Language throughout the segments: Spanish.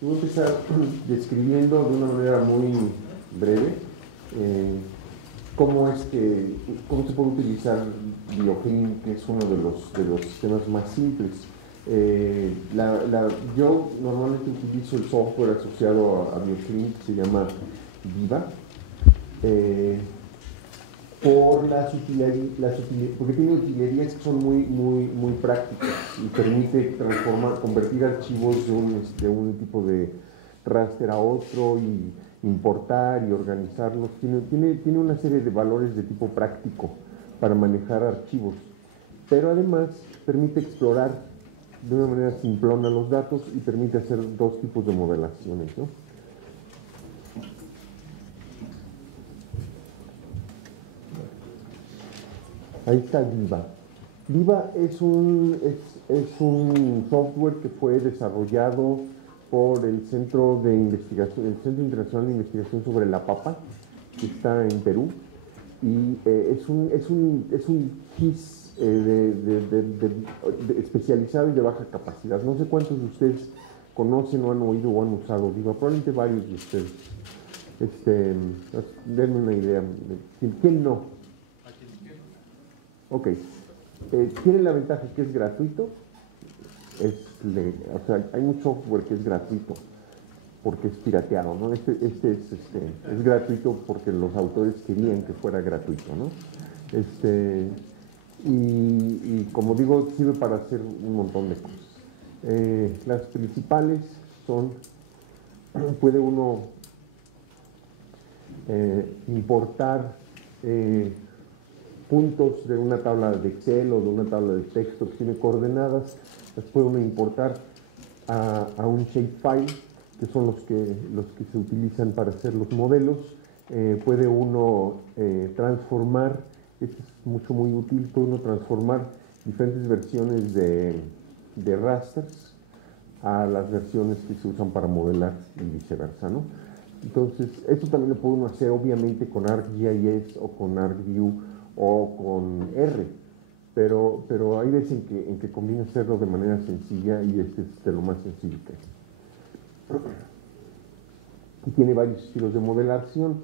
Voy a empezar describiendo de una manera muy breve cómo se puede utilizar Biogen, que es uno de los sistemas más simples. Yo normalmente utilizo el software asociado a Biogen, que se llama Viva, porque tiene utilerías que son muy prácticas y permite convertir archivos de un tipo de raster a otro y importar y organizarlos. Tiene una serie de valores de tipo práctico para manejar archivos, pero además permite explorar de una manera simplona los datos y permite hacer dos tipos de modelaciones, ¿no? Ahí está Viva. Viva es un software que fue desarrollado por el Centro Internacional de Investigación sobre la Papa, que está en Perú, y es un GIS especializado y de baja capacidad. No sé cuántos de ustedes conocen o han oído o han usado Viva, probablemente varios de ustedes. Denme una idea. ¿Quién no? Ok. Tiene la ventaja que es gratuito. O sea, hay mucho software que es gratuito porque es pirateado, ¿no? Es gratuito porque los autores querían que fuera gratuito, ¿no? Y como digo, sirve para hacer un montón de cosas. Las principales son, puede uno importar puntos de una tabla de Excel o de una tabla de texto que tiene coordenadas, las puede uno importar a un shapefile, que son los que se utilizan para hacer los modelos. Puede uno transformar, esto es muy útil, puede uno transformar diferentes versiones de rasters a las versiones que se usan para modelar y viceversa, ¿no? Entonces, esto también lo puede uno hacer obviamente con ArcGIS o con ArcView o con R, pero hay veces en que conviene hacerlo de manera sencilla y este es de lo más sencillo que hay. Y tiene varios estilos de modelación,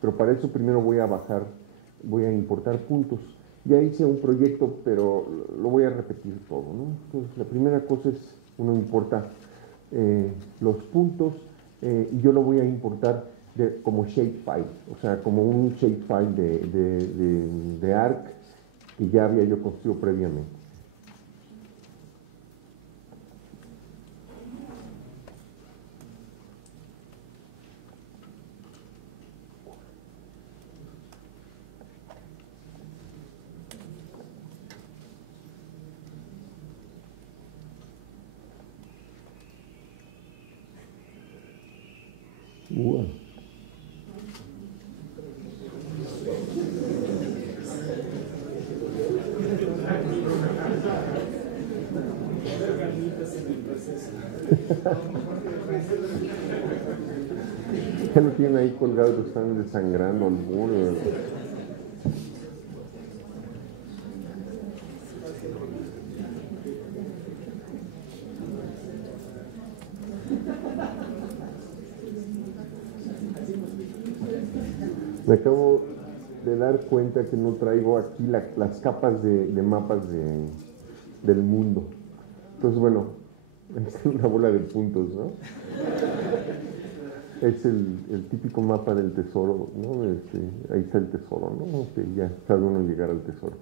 pero para eso primero voy a importar puntos. Ya hice un proyecto, pero lo voy a repetir todo, ¿no? Entonces, la primera cosa es, uno importa los puntos y yo lo voy a importar como shapefile, o sea, como un shapefile de ARC que ya había yo construido previamente. Wow. Ya lo tienen ahí colgado, lo están desangrando al muro. Me acabo de dar cuenta que no traigo aquí las capas de mapas del mundo. Entonces, bueno, es una bola de puntos, ¿no? Es el típico mapa del tesoro, ¿no? Ahí está el tesoro, ¿no? Ya sabe uno llegar al tesoro.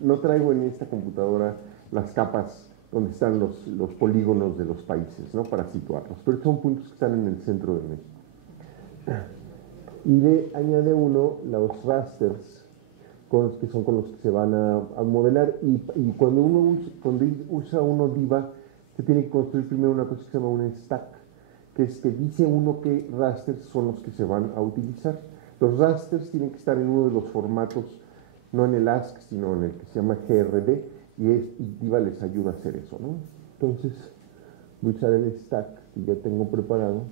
No traigo en esta computadora las capas donde están los polígonos de los países, ¿no? Para situarlos, pero son puntos que están en el centro de México. Y añade uno los rasters, con los que se van a modelar, y cuando usa uno Viva, se tiene que construir primero una cosa que se llama un stack, que es que dice uno qué rasters son los que se van a utilizar. Los rasters tienen que estar en uno de los formatos, no en el ASC, sino en el que se llama GRD, y Viva les ayuda a hacer eso, ¿no? Entonces voy a usar el stack que ya tengo preparado.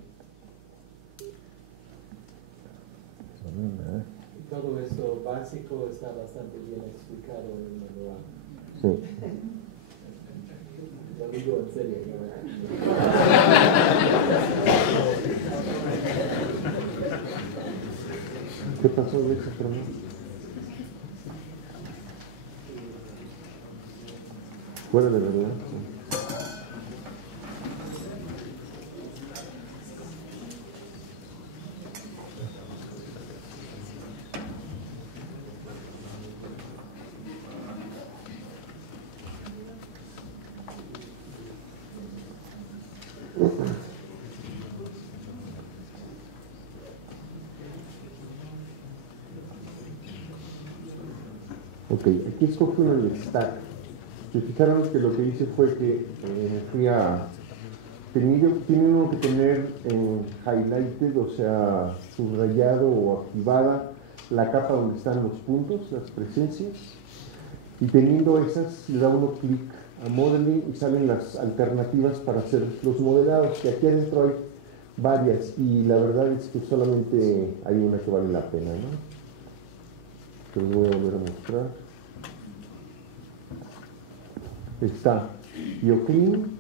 Todo eso básico está bastante bien explicado en el manual. Sí. Lo digo en serio, ¿Qué pasó de eso, perdón? Fuera de verdad. Sí. Ok, aquí escogí uno del stack. Se fijaron que lo que hice fue que tiene uno que tener highlighted, o sea, subrayado o activada la capa donde están los puntos, las presencias. Y teniendo esas, le da uno clic a Modeling y salen las alternativas para hacer los modelados, que aquí adentro hay varias y la verdad es que solamente hay una que vale la pena, ¿no? Te los voy a volver a mostrar. Está BioClean,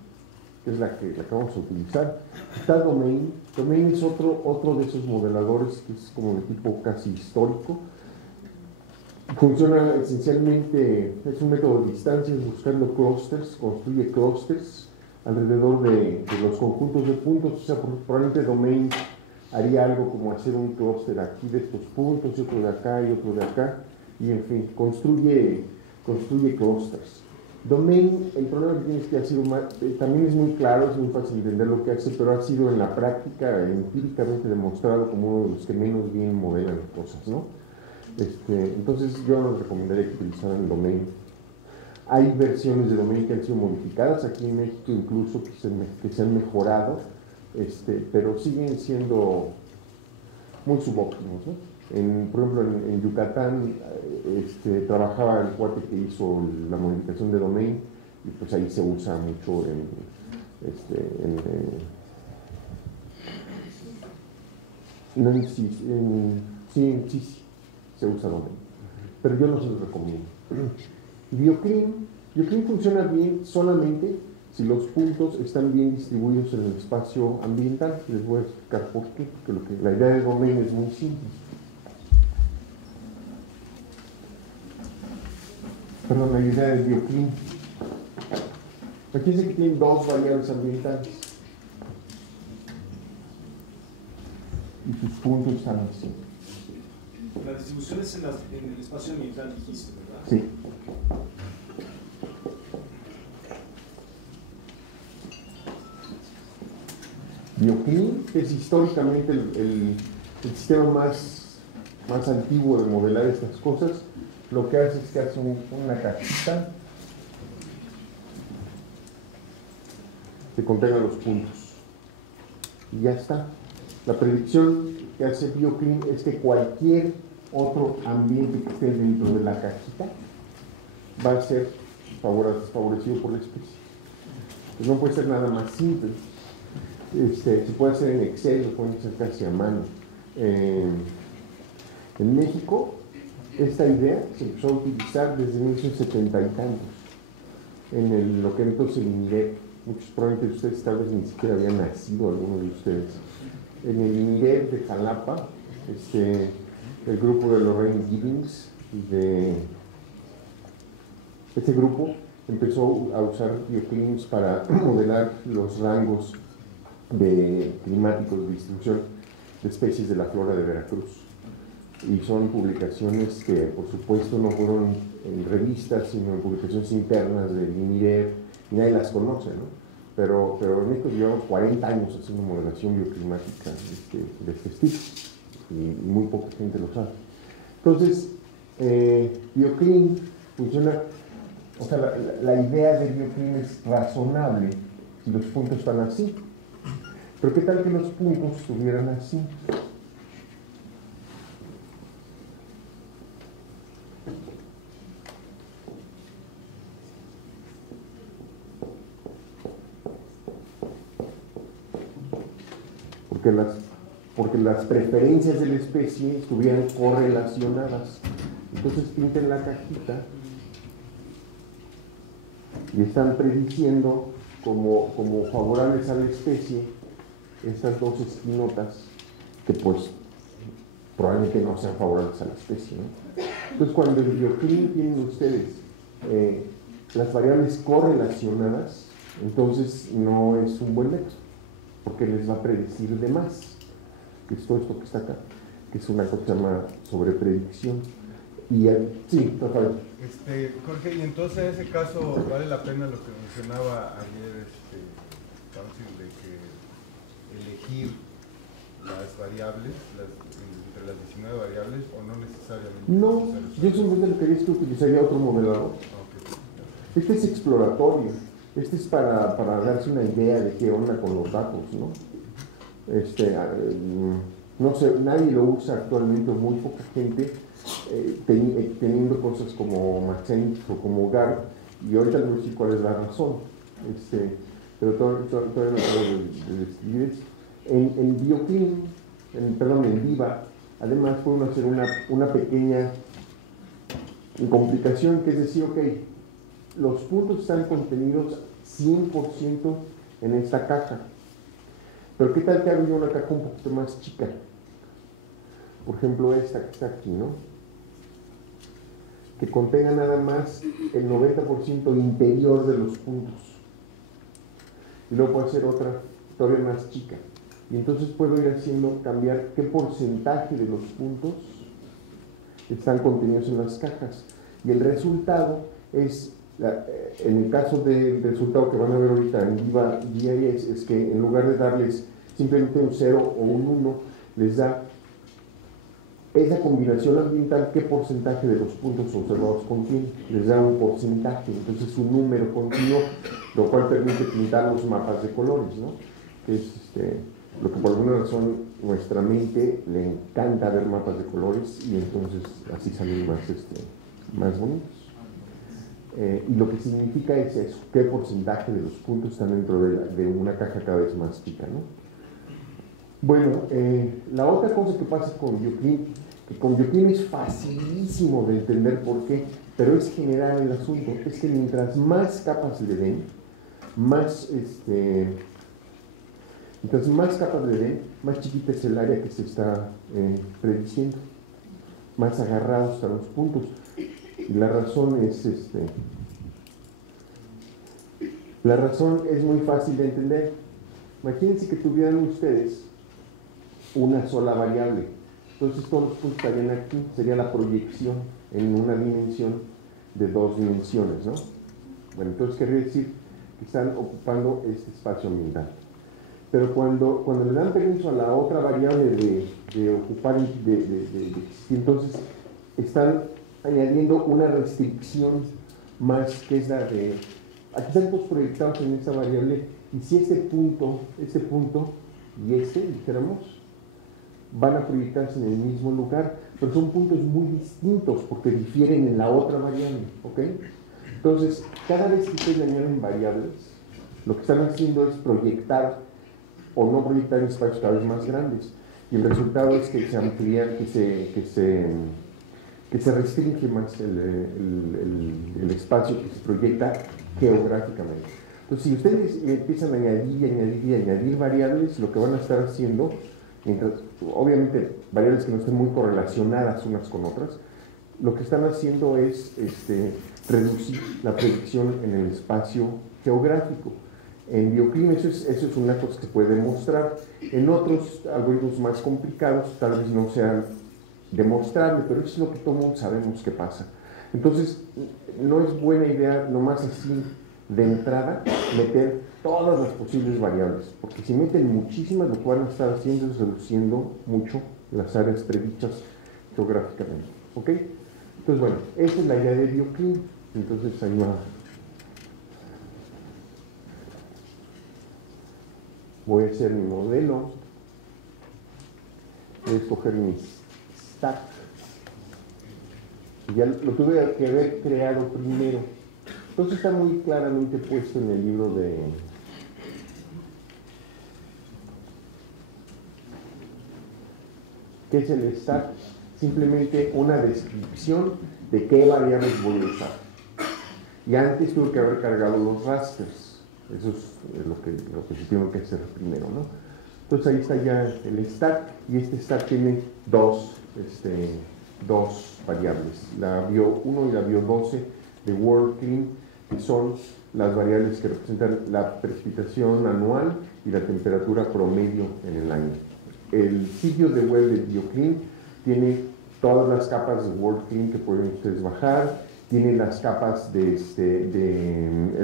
que es la que vamos a utilizar. Está Domain. Domain es otro de esos modeladores que es como de tipo casi histórico. Funciona esencialmente, es un método de distancias buscando clusters, construye clusters alrededor de los conjuntos de puntos. O sea, probablemente Domain haría algo como hacer un clúster aquí de estos puntos y otro de acá y otro de acá, y en fin, construye clústeres. Domain, el problema que tiene es que ha sido también es muy claro, es muy fácil entender lo que hace, pero ha sido en la práctica empíricamente demostrado como uno de los que menos bien modelan cosas, ¿no? Entonces yo les recomendaría que utilizaran Domain. Hay versiones de Domain que han sido modificadas aquí en México, incluso que se han mejorado, pero siguen siendo muy subóptimos, ¿no? Por ejemplo, en Yucatán trabajaba el cuate que hizo la modificación de Domain y pues ahí se usa mucho sí, se usa Domain, pero yo no se los recomiendo. BioClean funciona bien solamente si los puntos están bien distribuidos en el espacio ambiental. Les voy a explicar por qué, porque la idea de Domain es muy simple. Perdón, la idea de BioClean. Aquí dice que tienen dos variables ambientales. Y sus puntos están así. La distribución es en el espacio ambiental, dijiste, ¿verdad? Sí. BioClean es históricamente el sistema más antiguo de modelar estas cosas. Lo que hace es que hace una cajita que contenga los puntos. Y ya está. La predicción que hace BioClean es que cualquier otro ambiente que esté dentro de la cajita va a ser favorecido por la especie. Pues no puede ser nada más simple. Se puede hacer en Excel, lo pueden hacer casi a mano. En México, esta idea se empezó a utilizar desde 1970 y tantos, en lo que entonces el INDEP. Muchos probablemente de ustedes tal vez ni siquiera habían nacido, algunos de ustedes. En el INDEP de Jalapa, el grupo de Lorraine Gibbons, este grupo empezó a usar BioCleans para modelar los rangos climáticos de distribución de especies de la flora de Veracruz. Y son publicaciones que, por supuesto, no fueron en revistas, sino en publicaciones internas del INIREF, y nadie las conoce, ¿no? Pero en México llevamos 40 años haciendo modelación bioclimática de este estilo, y muy poca gente lo sabe. Entonces, BioClean funciona, o sea, la idea de BioClean es razonable si los puntos están así. Pero ¿qué tal que los puntos estuvieran así? porque las preferencias de la especie estuvieran correlacionadas. Entonces pinten la cajita y están prediciendo como favorables a la especie estas dos esquinotas que pues probablemente no sean favorables a la especie, ¿no? Entonces cuando en bioclin tienen ustedes las variables correlacionadas, entonces no es un buen método, porque les va a predecir de más, que es todo esto que está acá, que es una cosa que se llama sobrepredicción. Y sí, Rafael. Jorge, y entonces en ese caso vale la pena lo que mencionaba ayer Council, de que elegir las variables, entre las 19 variables, o no necesariamente. No, yo simplemente lo que quería es que utilizaría otro modelador. Okay. Este es exploratorio, este es para darse una idea de qué onda con los datos, ¿no? No sé, nadie lo usa actualmente, muy poca gente, teniendo cosas como Maxent o como GAR, y ahorita les voy a decir cuál es la razón, pero todavía no puedo describir eso. En bioclin, en Viva, además podemos hacer una pequeña complicación, que es decir, ok, los puntos están contenidos 100% en esta caja, pero ¿qué tal que hago yo una caja un poquito más chica? Por ejemplo, esta que está aquí, ¿no? Que contenga nada más el 90% interior de los puntos. Y luego puedo hacer otra todavía más chica. Y entonces puedo ir haciendo cambiar qué porcentaje de los puntos están contenidos en las cajas. Y el resultado es, en el caso del resultado que van a ver ahorita en Viva GIS, es que en lugar de darles simplemente un 0 o un 1, les da esa combinación ambiental, qué porcentaje de los puntos observados contiene. Les da un porcentaje, entonces un número continuo, lo cual permite pintar los mapas de colores, ¿no? Que es lo que por alguna razón nuestra mente le encanta ver mapas de colores, y entonces así salen más bonitos. Y lo que significa es eso, qué porcentaje de los puntos están dentro de una caja cada vez más chica, ¿no? Bueno, la otra cosa que pasa con bioclin, que con bioclin es facilísimo de entender por qué, pero es general el asunto, es que mientras más capas le den, más chiquita es el área que se está prediciendo, más agarrados están los puntos. Y la razón es muy fácil de entender. Imagínense que tuvieran ustedes una sola variable, entonces todos los puntos estarían aquí, sería la proyección en una dimensión de dos dimensiones, ¿no? Bueno, entonces querría decir que están ocupando este espacio ambiental. Pero cuando le dan permiso a la otra variable de ocupar, entonces están añadiendo una restricción más, que es la de, aquí están todos proyectados en esta variable, y si este punto y dijéramos, van a proyectarse en el mismo lugar, pero son puntos muy distintos porque difieren en la otra variable, ¿ok? Entonces, cada vez que ustedes añaden variables, lo que están haciendo es proyectar o no proyectar en espacios cada vez más grandes, y el resultado es que se amplía, que se restringe más el espacio que se proyecta geográficamente. Entonces, si ustedes empiezan a añadir variables, lo que van a estar haciendo, obviamente variables que no estén muy correlacionadas unas con otras, lo que están haciendo es reducir la predicción en el espacio geográfico. En bioclin eso es una cosa que se puede demostrar. En otros algoritmos más complicados tal vez no sean demostrable, pero eso es lo que todos sabemos que pasa. Entonces, no es buena idea nomás así de entrada meter todas las posibles variables, porque si meten muchísimas, lo que van a estar haciendo es reduciendo mucho las áreas predichas geográficamente. ¿Ok? Entonces, bueno, esa es la idea de bioclin. Entonces, ahí va. Voy a hacer mi modelo, voy a escoger mi stack, ya lo tuve que haber creado primero, entonces está muy claramente puesto en el libro ¿Qué es el stack? Simplemente una descripción de qué variables voy a usar. Y antes tuve que haber cargado los rasters. Eso es lo que se tiene que hacer primero, ¿no? Entonces ahí está ya el stack, y este stack tiene dos variables, la bio1 y la bio12 de WorldClim, que son las variables que representan la precipitación anual y la temperatura promedio en el año. El sitio de web de BioClim tiene todas las capas de WorldClim que pueden ustedes bajar, tiene las capas de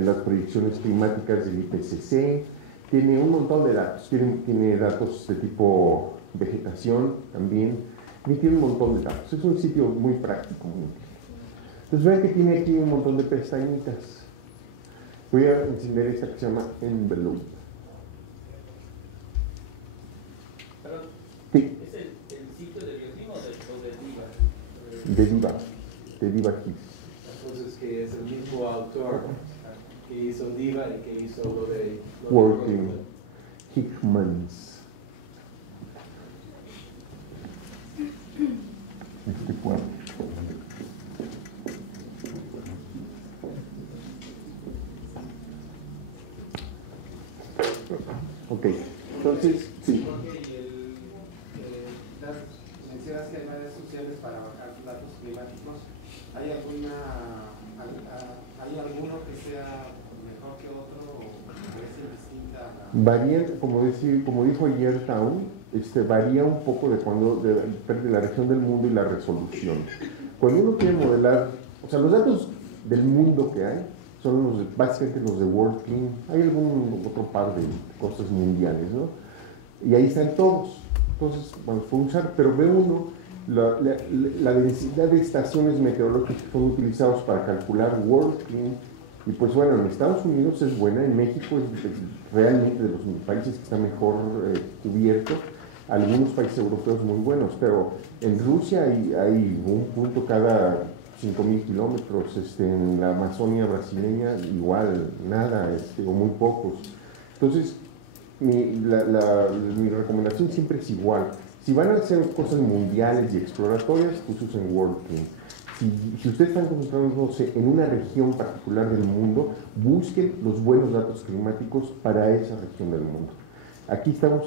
las proyecciones climáticas del IPCC, tiene un montón de datos, tiene datos de tipo vegetación también, y tiene un montón de datos. Es un sitio muy práctico, muy útil. Entonces vean que tiene aquí un montón de pestañitas. Voy a encender esta que se llama Envelope. Perdón, Sí, ¿es el sitio de BioClim o de Diva? de DivaGIS. Entonces, que es el mismo autor que hizo Diva y que hizo lo de WorldClim. Hickmans. Este cuadro. Ok, entonces, sí. Mencionas que hay varias opciones para bajar datos climáticos. ¿Hay alguno que sea mejor que otro o es distinta? Varía, como dijo ayer Town, varía un poco de la región del mundo y la resolución. Cuando uno quiere modelar, o sea, los datos del mundo que hay son básicamente los de WorldClim. Hay algún otro par de cosas mundiales, ¿no? Y ahí están todos. Entonces, bueno, se puede usar, pero ve uno la densidad de estaciones meteorológicas que son utilizados para calcular WorldClim. Y pues bueno, en Estados Unidos es buena, en México es realmente de los países que está mejor cubierto, algunos países europeos muy buenos, pero en Rusia hay un punto cada 5.000 kilómetros, en la Amazonia brasileña igual, nada, o muy pocos. Entonces, mi recomendación siempre es igual. Si van a hacer cosas mundiales y exploratorias, pues usen WorldClim. Si ustedes están concentrándose en una región particular del mundo, busquen los buenos datos climáticos para esa región del mundo. Aquí estamos,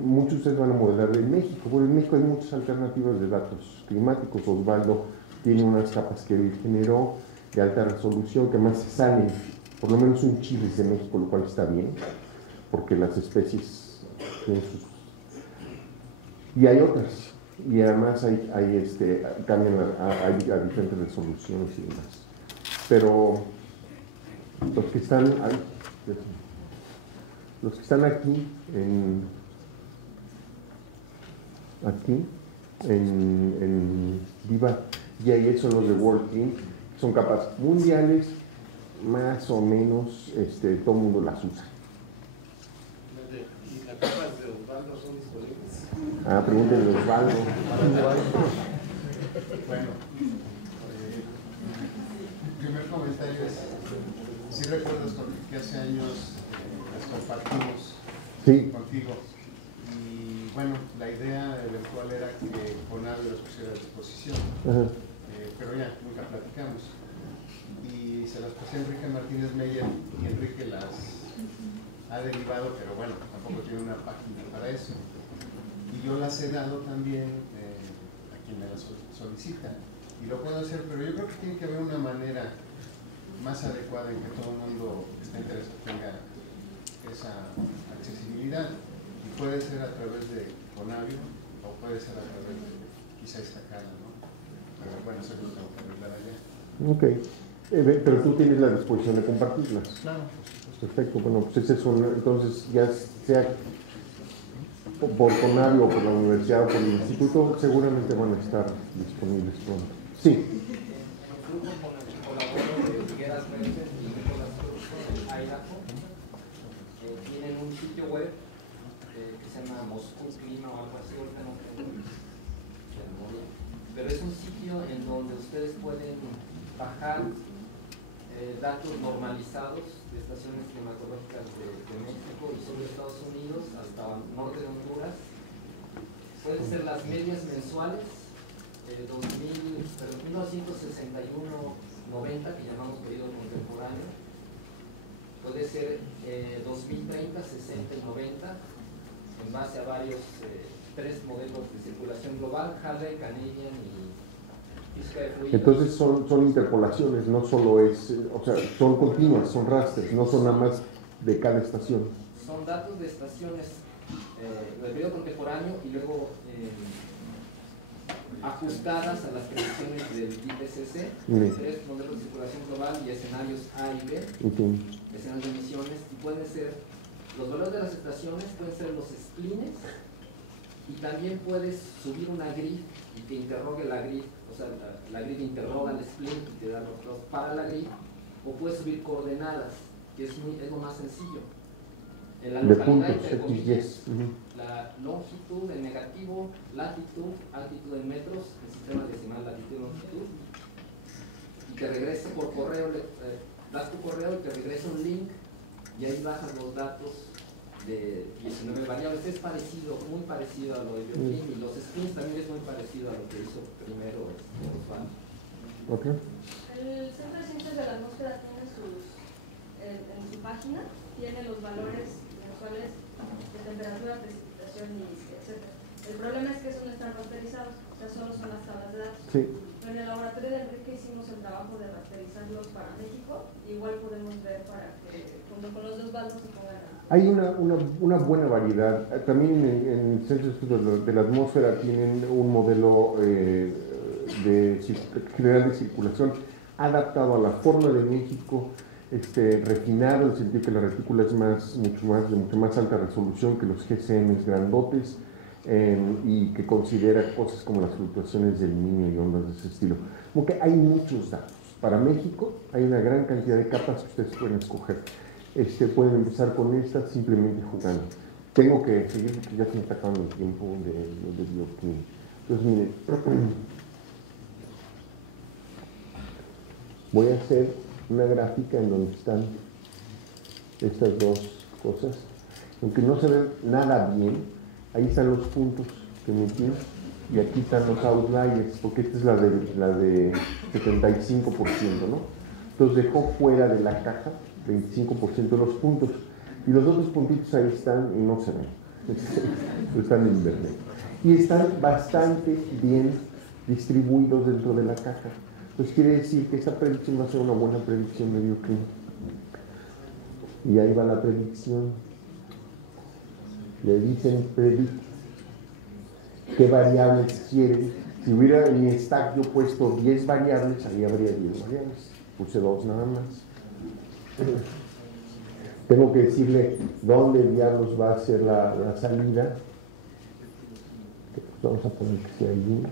muchos de ustedes van a modelar en México. Bueno, en México hay muchas alternativas de datos climáticos. Osvaldo tiene unas capas que él generó de alta resolución que más salen, por lo menos un chile de México, lo cual está bien, porque las especies tienen sus... Y hay otras. Y además cambian a diferentes resoluciones y demás. Pero los que están aquí en Diva GIS son los de WorldClim, son capas mundiales, más o menos todo el mundo las usa. ¿Y las capas de Osvaldo son disponibles? Pregúntenle a Osvaldo. Bueno, el primer comentario es, si recuerdas que hace años las compartimos contigo, y bueno, la idea eventual era que Conavio las pusiera a disposición, pero ya, nunca platicamos, y se las pasé a Enrique Martínez Meyer, y Enrique las ha derivado, pero bueno, tampoco tiene una página para eso. Y yo las he dado también a quien me las solicita. Y lo puedo hacer, pero yo creo que tiene que haber una manera más adecuada en que todo el mundo que está interesado tenga esa accesibilidad. Y puede ser a través de Conavio o puede ser a través de quizá esta cara, ¿no? Pero bueno, eso lo tengo que arreglar allá. Ok. Pero tú tienes la disposición de compartirlas. Claro. Perfecto. Bueno, pues es eso. Entonces, ya sea por Conavio o por la universidad o por el instituto, seguramente van a estar disponibles pronto. Sí. El grupo con el que colaboro de Figueras Verdes y Nicolás Cruz en Idaho tienen un sitio web que se llama Moscú Clima o algo así, ahorita no tengo la memoria, pero es un sitio en donde ustedes pueden bajar datos normalizados de estaciones climatológicas de México y sur de Estados Unidos hasta norte de Honduras, pueden ser las medias mensuales, 1961-90, que llamamos periodo contemporáneo. Puede ser 2030, 60 y 90, en base a varios, tres modelos de circulación global, Halley, Canadian y física de fluidos. Entonces son interpolaciones, no solo es, o sea, son continuas, son rastros, no son nada más de cada estación. Son datos de estaciones del periodo contemporáneo y luego ajustadas a las predicciones del IPCC, tres modelos de circulación global y escenarios A y B, escenarios de emisiones, y pueden ser, los valores de las estaciones pueden ser los splines, y también puedes subir una grid y te interrogue la grid, o sea, la grid interroga el spline y te da los datos para la grid, o puedes subir coordenadas, que es lo más sencillo. En la localidad, entre comillas, la longitud en negativo, latitud, altitud en metros, el sistema decimal latitud y longitud, y te regresa por correo, das tu correo y te regresa un link, y ahí bajas los datos de 19 variables. Es parecido, muy parecido a lo de Bioclim, y los spins también es muy parecido a lo que hizo primero Osvaldo. Okay. El Centro de Ciencias de la Atmósfera tiene en su página, tiene los valores mensuales de temperatura, precipitación y etc. El problema es que esos no están rasterizados, o sea, solo son las tablas de datos. Sí. Pero en el laboratorio de Enrique hicimos el trabajo de rasterizarlos para México, igual podemos ver para que junto con los dos baldos se pongan. Hay una buena variedad. También en el Centro de Estudios de la Atmósfera tienen un modelo general de circulación adaptado a la forma de México, refinado en el sentido que la retícula es de mucho más alta resolución que los GCMs grandotes, y que considera cosas como las fluctuaciones del niño y ondas de ese estilo. Como que hay muchos datos. Para México hay una gran cantidad de capas que ustedes pueden escoger. Pueden empezar con estas simplemente jugando. Tengo que seguir porque ya se me está acabando el tiempo de bioquímica. Entonces, miren, voy a hacer una gráfica en donde están estas dos cosas. Aunque no se ve nada bien, ahí están los puntos que metí y aquí están los outliers, porque esta es la de 75%, ¿no? Entonces dejó fuera de la caja 25% de los puntos, y los otros puntitos ahí están y no se ven, están en verde, y están bastante bien distribuidos dentro de la caja. Pues quiere decir que esta predicción va a ser una buena predicción de bioclima. Y ahí va la predicción. Le dicen predict qué variables quieren. Si hubiera en mi stack yo puesto 10 variables, ahí habría 10 variables. Puse 2 nada más. Tengo que decirle dónde diablos va a ser la salida. Vamos a poner que sea allí.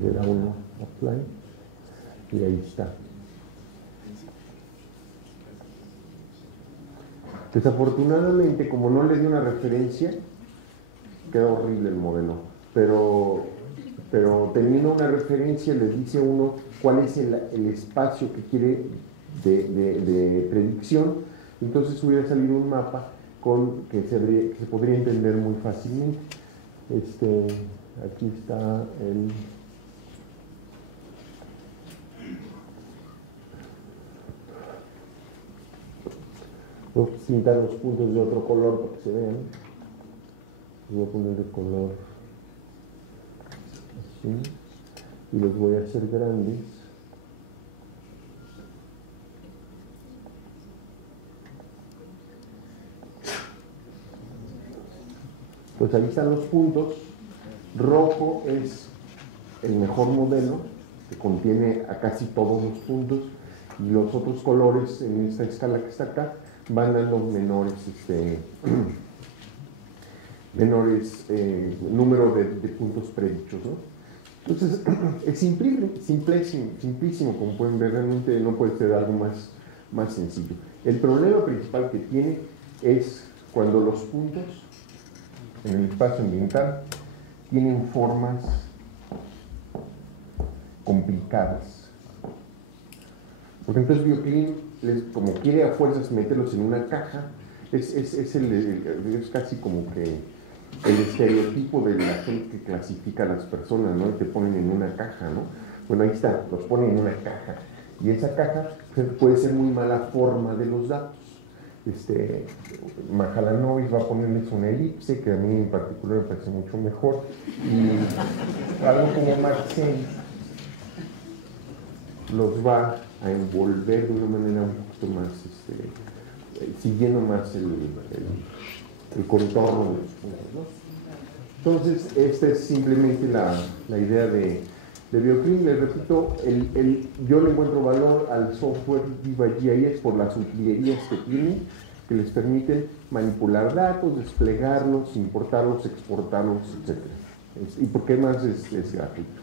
Le da uno apply y ahí está. Desafortunadamente, como no le di una referencia, queda horrible el modelo, pero teniendo una referencia le dice uno cuál es el espacio que quiere de predicción. Entonces hubiera salido un mapa que se podría entender muy fácilmente. Aquí está el... Voy a pintar los puntos de otro color para que se vean. Voy a poner el color así y los voy a hacer grandes. Pues ahí están los puntos. Rojo es el mejor modelo, que contiene a casi todos los puntos, y los otros colores en esta escala que está acá van dando menores número de puntos predichos, ¿no? Entonces, es simplísimo, como pueden ver, realmente no puede ser algo más sencillo. El problema principal que tiene es cuando los puntos en el espacio ambiental tienen formas complicadas. Porque entonces BioClim, como quiere a fuerzas meterlos en una caja, es casi como que el estereotipo de la gente que clasifica a las personas, ¿no? Y te ponen en una caja, ¿no? Bueno, ahí está, los ponen en una caja. Y esa caja puede ser muy mala forma de los datos. Mahalanobis va a ponerles una elipse, que a mí en particular me parece mucho mejor. Y algo como Mach 6 los va a envolver de una manera un poquito más, siguiendo más el contorno de los puntos, ¿no? Entonces, esta es simplemente la idea de BioClim. Les repito, yo le encuentro valor al software Viva.gis por las utilerías que tiene, que les permiten manipular datos, desplegarlos, importarlos, exportarlos, etc. Y porque además es gratuito.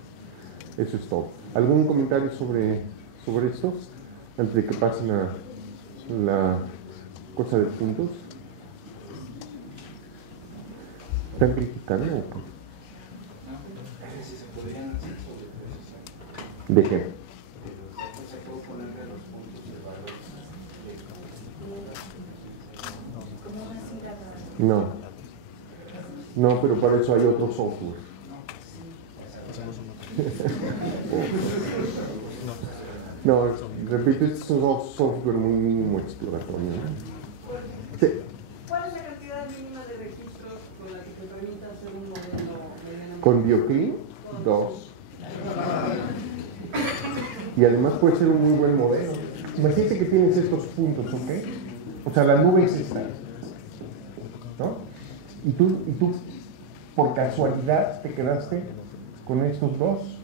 Eso es todo. ¿Algún comentario sobre esto? Antes de que pasen a la cosa de puntos. ¿Están criticando o qué? Si se podrían hacer sobreprecios. ¿De qué? Se puede ponerle los puntos de valor. No, pero para eso hay otro software. No, repito, este es un software muy mínimo exploratorio, ¿no? Sí. ¿Cuál es la cantidad mínima de registros con la que te permite hacer un modelo medianamente? Con BioClim, 2. Y además puede ser un muy buen modelo. Imagínate que tienes estos puntos, ¿ok? O sea, la nube es esta, ¿no? Y tú por casualidad te quedaste con estos dos.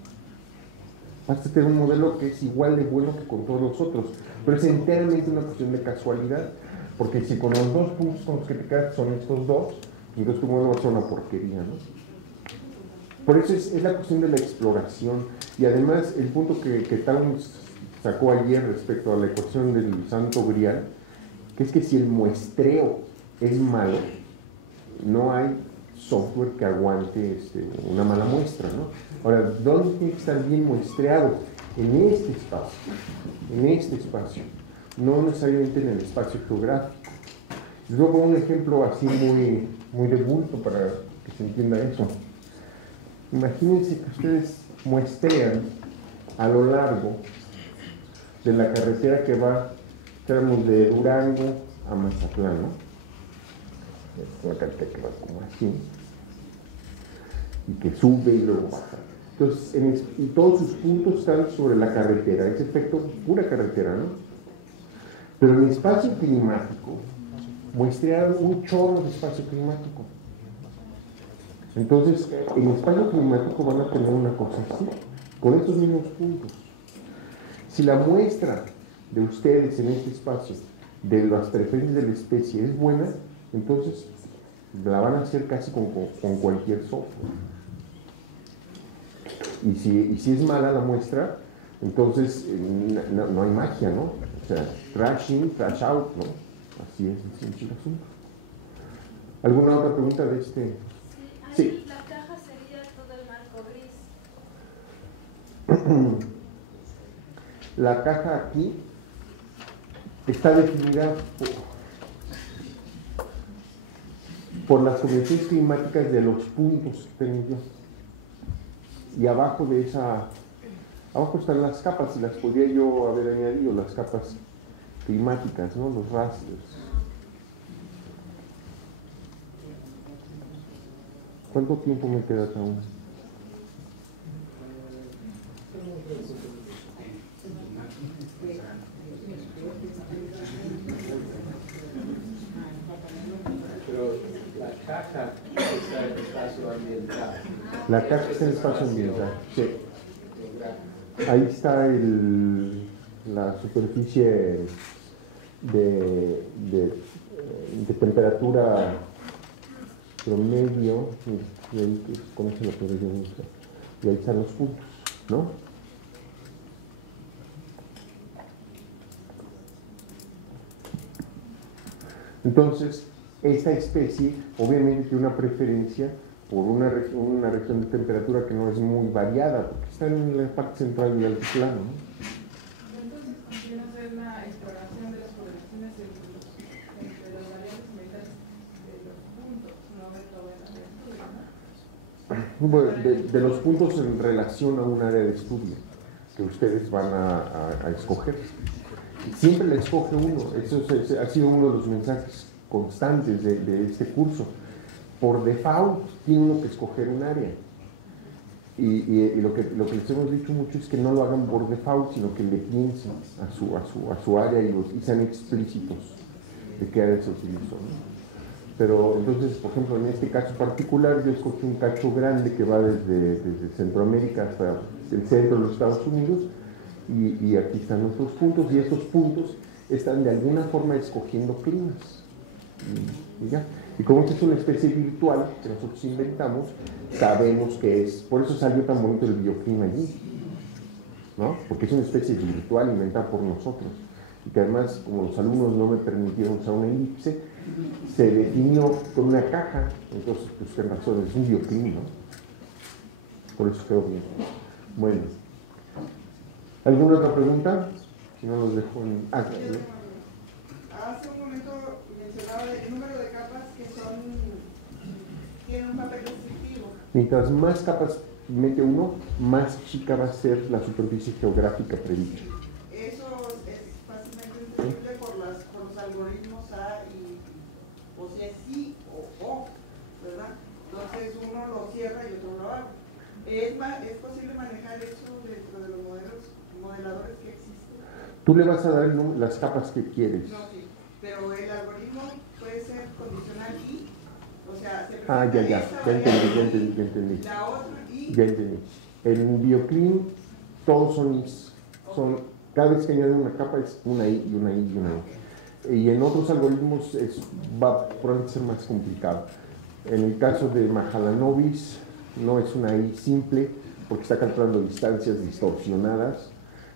Vas a tener un modelo que es igual de bueno que con todos los otros, pero es enteramente una cuestión de casualidad, porque si con los dos puntos con los que te quedas son estos dos, entonces tu modelo va a ser una porquería, ¿no? Por eso es la cuestión de la exploración. Y además el punto que Tal sacó ayer respecto a la ecuación del santo grial, que es que si el muestreo es malo, no hay software que aguante una mala muestra, ¿no? Ahora, ¿dónde tiene que estar bien muestreado? En este espacio, no necesariamente en el espacio geográfico. Les voy a poner un ejemplo así muy de bulto para que se entienda eso. Imagínense que ustedes muestrean a lo largo de la carretera que va, digamos, de Durango a Mazatlán, ¿no? Es una carretera que va como así, y que sube y luego baja. Entonces, y todos sus puntos están sobre la carretera, es efecto pura carretera, ¿no? Pero en espacio climático, muestrearon un chorro de espacio climático. Entonces, en espacio climático van a tener una cosa así, con estos mismos puntos. Si la muestra de ustedes en este espacio de las preferencias de la especie es buena, entonces la van a hacer casi con cualquier software. Y si es mala la muestra, entonces no hay magia, ¿no? O sea, trash in, trash out, ¿no? Así es el asunto. ¿Alguna otra pregunta de este? Sí. La caja sería todo el marco gris. La caja aquí está definida por las convenciones climáticas de los puntos que tengo yo. Y abajo están las capas, y las podría yo haber añadido, las capas climáticas, ¿no? Los rastros. ¿Cuánto tiempo me queda aún? Pero la caja está en el espacio ambiental. La caja está en el espacio ambiental, sí. Ahí está la superficie de temperatura promedio, ¿cómo se lo podría usar? y ahí están los puntos, ¿no? Entonces, esta especie obviamente tiene una preferencia por una región de temperatura que no es muy variada, porque está en la parte central del altiplano, ¿no? Entonces, conviene hacer la exploración de las correlaciones entre las variables ambientales de los puntos, no de todo el área de estudio, ¿no? Bueno, de los puntos en relación a un área de estudio que ustedes van a escoger. Siempre la escoge uno, eso ha sido uno de los mensajes constantes de este curso. Por default tiene uno que escoger un área. Y lo que les hemos dicho mucho es que no lo hagan por default, sino que le piensen a su área y sean explícitos de qué área se utilizó, ¿no? Pero entonces, por ejemplo, en este caso particular, yo escogí un cacho grande que va desde Centroamérica hasta el centro de los Estados Unidos, y aquí están nuestros puntos, y estos puntos están de alguna forma escogiendo climas. Y ya. Y como esta es una especie virtual que nosotros inventamos, sabemos que es, por eso salió tan bonito el bioclima allí, ¿no? Porque es una especie virtual inventada por nosotros, y que además, como los alumnos no me permitieron usar una elipse, se definió con una caja. Entonces, pues qué razón, es un bioclima, ¿no? Por eso quedó bien. Bueno, ¿alguna otra pregunta? Si no, los dejo en... Hace un momento mencionaba el número de capas que tienen un papel restrictivo. Mientras más capas mete uno, más chica va a ser la superficie geográfica predicha. Eso es fácilmente entendible por los algoritmos A y o sea, sí o, ¿verdad? Entonces uno lo cierra y otro lo abre. ¿Es posible manejar eso dentro de los modeladores que existen? Tú le vas a dar las capas que quieres. No, sí, pero el algoritmo puede ser condicional y, o sea, se ya entendí. la otra y... Ya entendí. En BioClim todos son is. Cada vez que añaden una capa es una i y una i y una i. Y en otros algoritmos va a probablemente ser más complicado. En el caso de Mahalanobis no es una i simple porque está calculando distancias distorsionadas.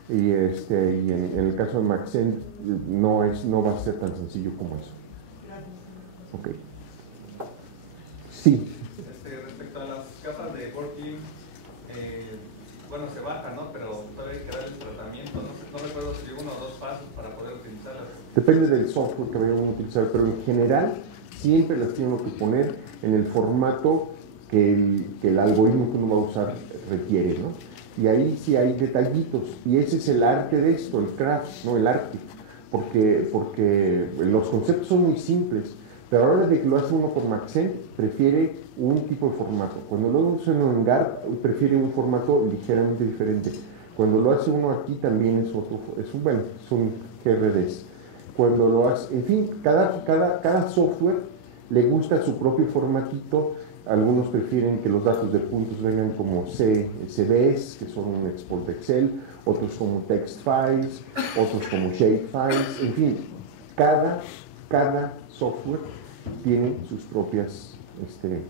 Y en el caso de Maxent no va a ser tan sencillo como eso. Ok. Sí. Respecto a las capas de Working, bueno, se bajan, ¿no? Pero todavía hay que darles tratamiento. No recuerdo si uno o dos pasos para poder utilizarlas. Depende del software que vayamos a utilizar, pero en general siempre las tiene que poner en el formato que el algoritmo que uno va a usar requiere, ¿no? Y ahí sí hay detallitos, y ese es el arte de esto, el craft, no el arte, porque los conceptos son muy simples, pero a la hora de que lo hace uno con Maxent, prefiere un tipo de formato. Cuando lo hace uno en GARP, prefiere un formato ligeramente diferente. Cuando lo hace uno aquí también es un GRDs. Cuando lo hace, en fin, cada software le gusta su propio formatito. Algunos prefieren que los datos de puntos vengan como CSVs, que son un export de Excel, otros como text files, otros como shape files, en fin, cada software tiene sus propias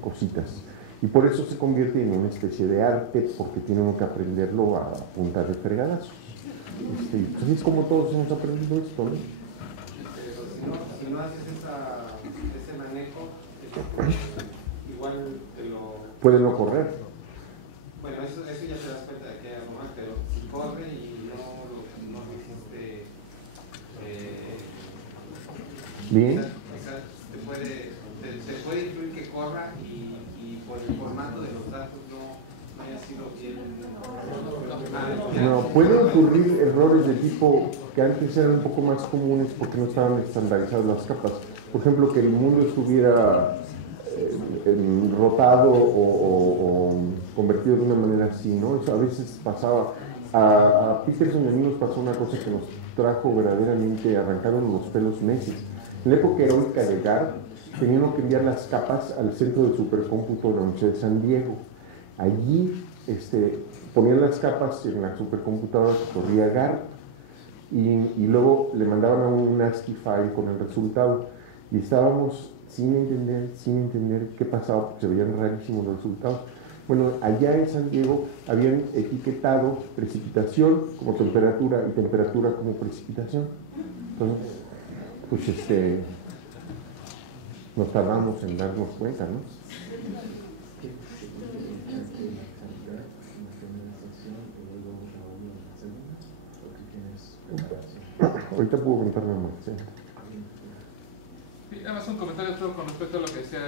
cositas. Y por eso se convierte en una especie de arte, porque tiene uno que aprenderlo a punta de fregadazos. Así es como todos hemos aprendido esto, ¿no? Si no haces ese manejo, igual te lo... Puede no correr. Bueno, eso ya te das cuenta de que hay algo más, pero si corre y no existe... Bien. Te puede influir que corra y por el formato de los datos no haya sido bien... No, pueden ocurrir errores de tipo que antes eran un poco más comunes porque no estaban estandarizadas las capas. Por ejemplo, que el mundo estuviera rotado o convertido de una manera así, ¿no? Eso a veces pasaba. A Peterson y a mí nos pasó una cosa que nos trajo verdaderamente, arrancaron los pelos meses. En la época heroica de GARP, tenían que enviar las capas al centro de supercómputo de la Universidad de San Diego. Allí ponían las capas en la supercomputadora que corría GARP y luego le mandaban a un ASCII file con el resultado. Y estábamos sin entender qué pasaba, porque se veían rarísimos los resultados. Bueno, allá en San Diego habían etiquetado precipitación como temperatura y temperatura como precipitación. Entonces, pues nos tardamos en darnos cuenta, ¿no? Ahorita puedo contarme más. ¿Sí? Sí, nada más un comentario con respecto a lo que decía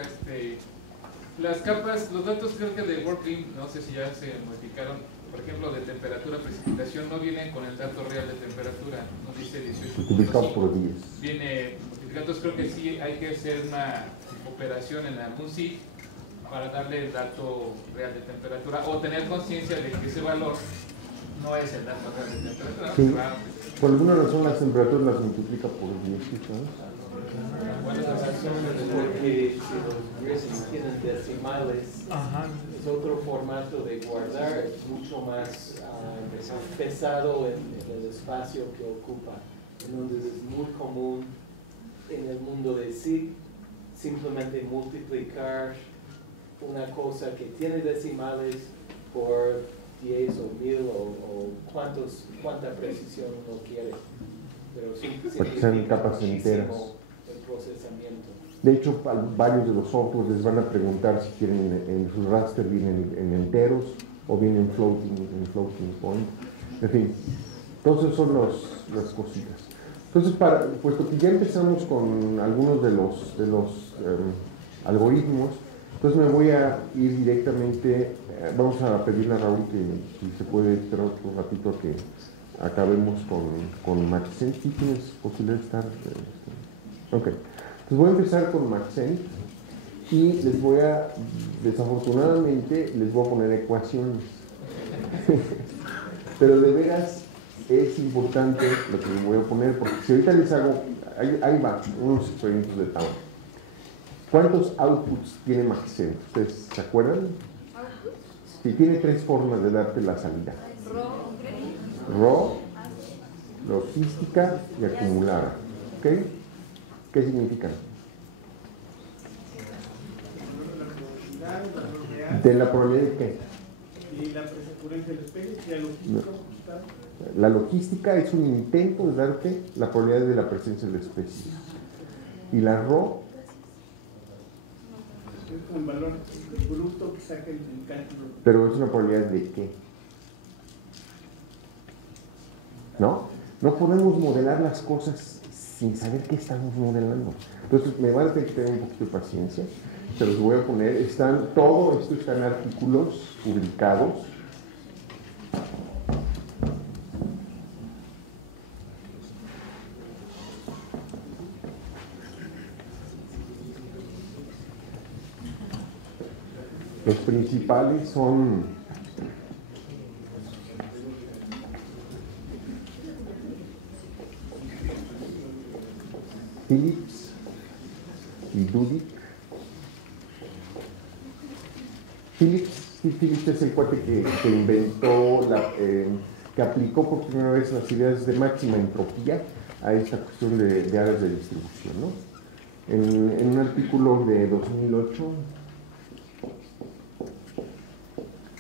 las capas, los datos creo que de WorldClim, no sé si ya se modificaron, por ejemplo, de temperatura, precipitación, no vienen con el dato real de temperatura, nos dice 18. Multiplicado por 10. Viene multiplicado, entonces creo que sí hay que hacer una operación en algún SIG para darle el dato real de temperatura o tener conciencia de que ese valor no es el dato real de temperatura. Sí. Por alguna razón las temperaturas las multiplica por 10, ¿sabes? Bueno, la razón es porque si los grises tienen decimales, es otro formato de guardar, mucho más pesado en el espacio que ocupa. Entonces es muy común en el mundo de SIG simplemente multiplicar una cosa que tiene decimales por 10 o 1000 o cuánta precisión uno quiere. Pero sí, porque sean capas enteras. El procesamiento. De hecho, varios de los softwares les van a preguntar si quieren en su raster vienen en enteros o vienen en floating point. En fin, entonces son las cositas. Entonces, puesto que ya empezamos con algunos de los algoritmos, entonces me voy a ir directamente, vamos a pedirle a Raúl que si se puede esperar un ratito a que acabemos con Maxent. ¿Sí tienes posibilidad de estar? Ok, entonces voy a empezar con Maxent y desafortunadamente les voy a poner ecuaciones. Pero de veras es importante lo que les voy a poner, porque si ahorita les hago, ahí va, unos experimentos de Town. ¿Cuántos outputs tiene Maxent? ¿Ustedes se acuerdan? Sí, tiene 3 formas de darte la salida. Raw, logística y acumulada. ¿Ok? ¿Qué significan? ¿De la probabilidad de qué? Y la recurrencia del espejo y la logística. La logística es un intento de darte la probabilidad de la presencia de la especie. Y la raw es como el valor bruto que saca el cálculo. Pero es una probabilidad de qué. ¿No? No podemos modelar las cosas sin saber qué estamos modelando. Entonces me van a tener que tener un poquito de paciencia. Se los voy a poner. Todo esto está en artículos publicados. Los principales son Phillips y Dudick. Phillips es el cuate que inventó, que aplicó por primera vez las ideas de máxima entropía a esta cuestión de áreas de distribución, ¿no? En un artículo de 2008,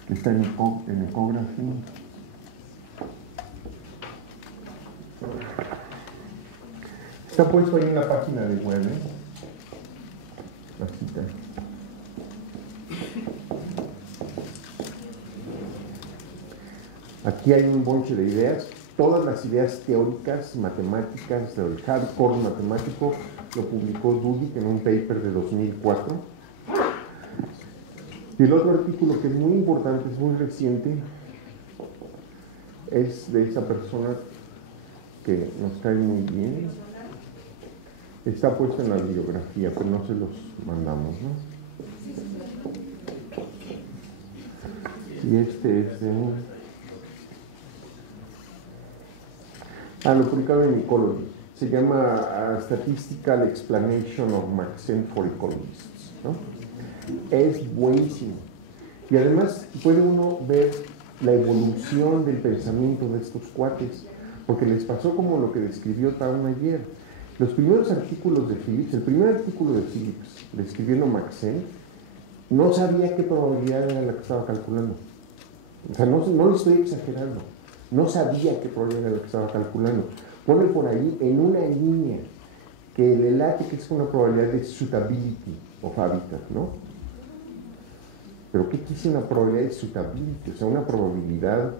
está en Ecography. Está puesto ahí en la página de web, la cita. Aquí hay un bonche de ideas, todas las ideas teóricas, matemáticas, del hardcore matemático, lo publicó Dudick en un paper de 2004. Y el otro artículo que es muy importante, es muy reciente, es de esa persona que nos cae muy bien. Está puesto en la bibliografía, pero no se los mandamos, ¿no? Y este es de... lo publicaron en Ecology. Se llama Statistical Explanation of Maxent for Ecologists, ¿no? Es buenísimo. Y además puede uno ver la evolución del pensamiento de estos cuates, porque les pasó como lo que describió Town ayer. Los primeros artículos de Phillips, el primer artículo de Phillips describiendo Maxent, no sabía qué probabilidad era la que estaba calculando. O sea, no le estoy exagerando. No sabía qué probabilidad era la que estaba calculando. Pone por ahí en una línea que el LATEX es una probabilidad de suitability of habitat, ¿no? Pero ¿qué quise una probabilidad de suitability? O sea, una probabilidad,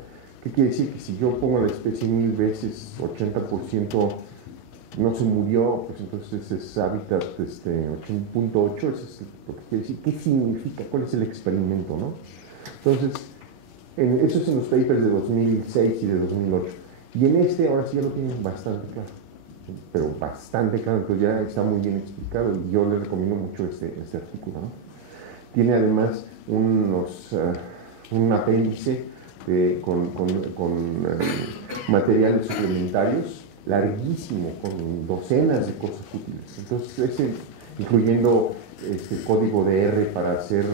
¿qué quiere decir? Que si yo pongo a la especie 1000 veces, 80% no se murió, pues entonces es hábitat 8.8, eso es lo que quiere decir. ¿Qué significa? ¿Cuál es el experimento, no? Entonces, eso es en los papers de 2006 y de 2008. Y en este, ahora sí ya lo tienen bastante claro, pero bastante claro, entonces ya está muy bien explicado y yo les recomiendo mucho este artículo, ¿no? Tiene además un apéndice con materiales suplementarios larguísimo, con docenas de cosas útiles. Entonces, incluyendo código de R para hacer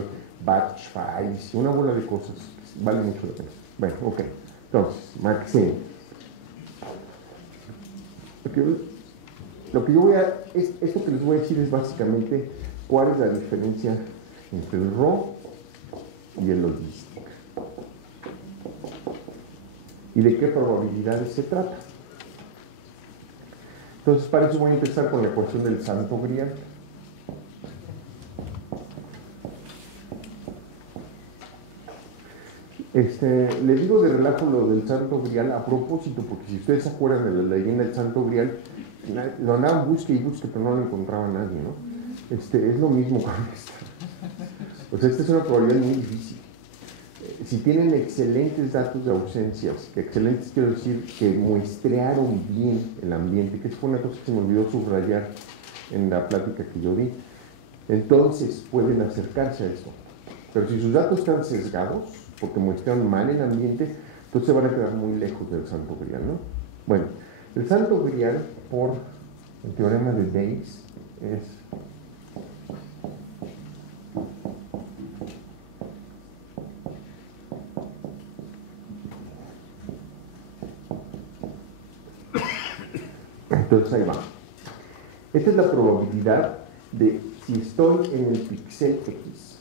batch files y una bola de cosas, vale mucho la pena. Bueno, ok. Entonces, Maxent. Esto que les voy a decir es básicamente cuál es la diferencia entre el raw y el logistic. ¿Y de qué probabilidades se trata? Entonces, para eso voy a empezar con la ecuación del santo grial. Le digo de relajo lo del santo grial a propósito, porque si ustedes se acuerdan de la leyenda del santo grial, lo andaban busque y busque, pero no lo encontraba nadie, ¿no? Es lo mismo con esto. O sea, esta es una probabilidad muy difícil. Si tienen excelentes datos de ausencias, que excelentes quiero decir que muestrearon bien el ambiente, que fue una cosa que se me olvidó subrayar en la plática que yo di, entonces pueden acercarse a esto. Pero si sus datos están sesgados, porque muestran mal el ambiente, entonces se van a quedar muy lejos del santo grial, ¿no? Bueno, el santo grial, por el teorema de Bayes, es entonces ahí va. Esta es la probabilidad de si estoy en el píxel X,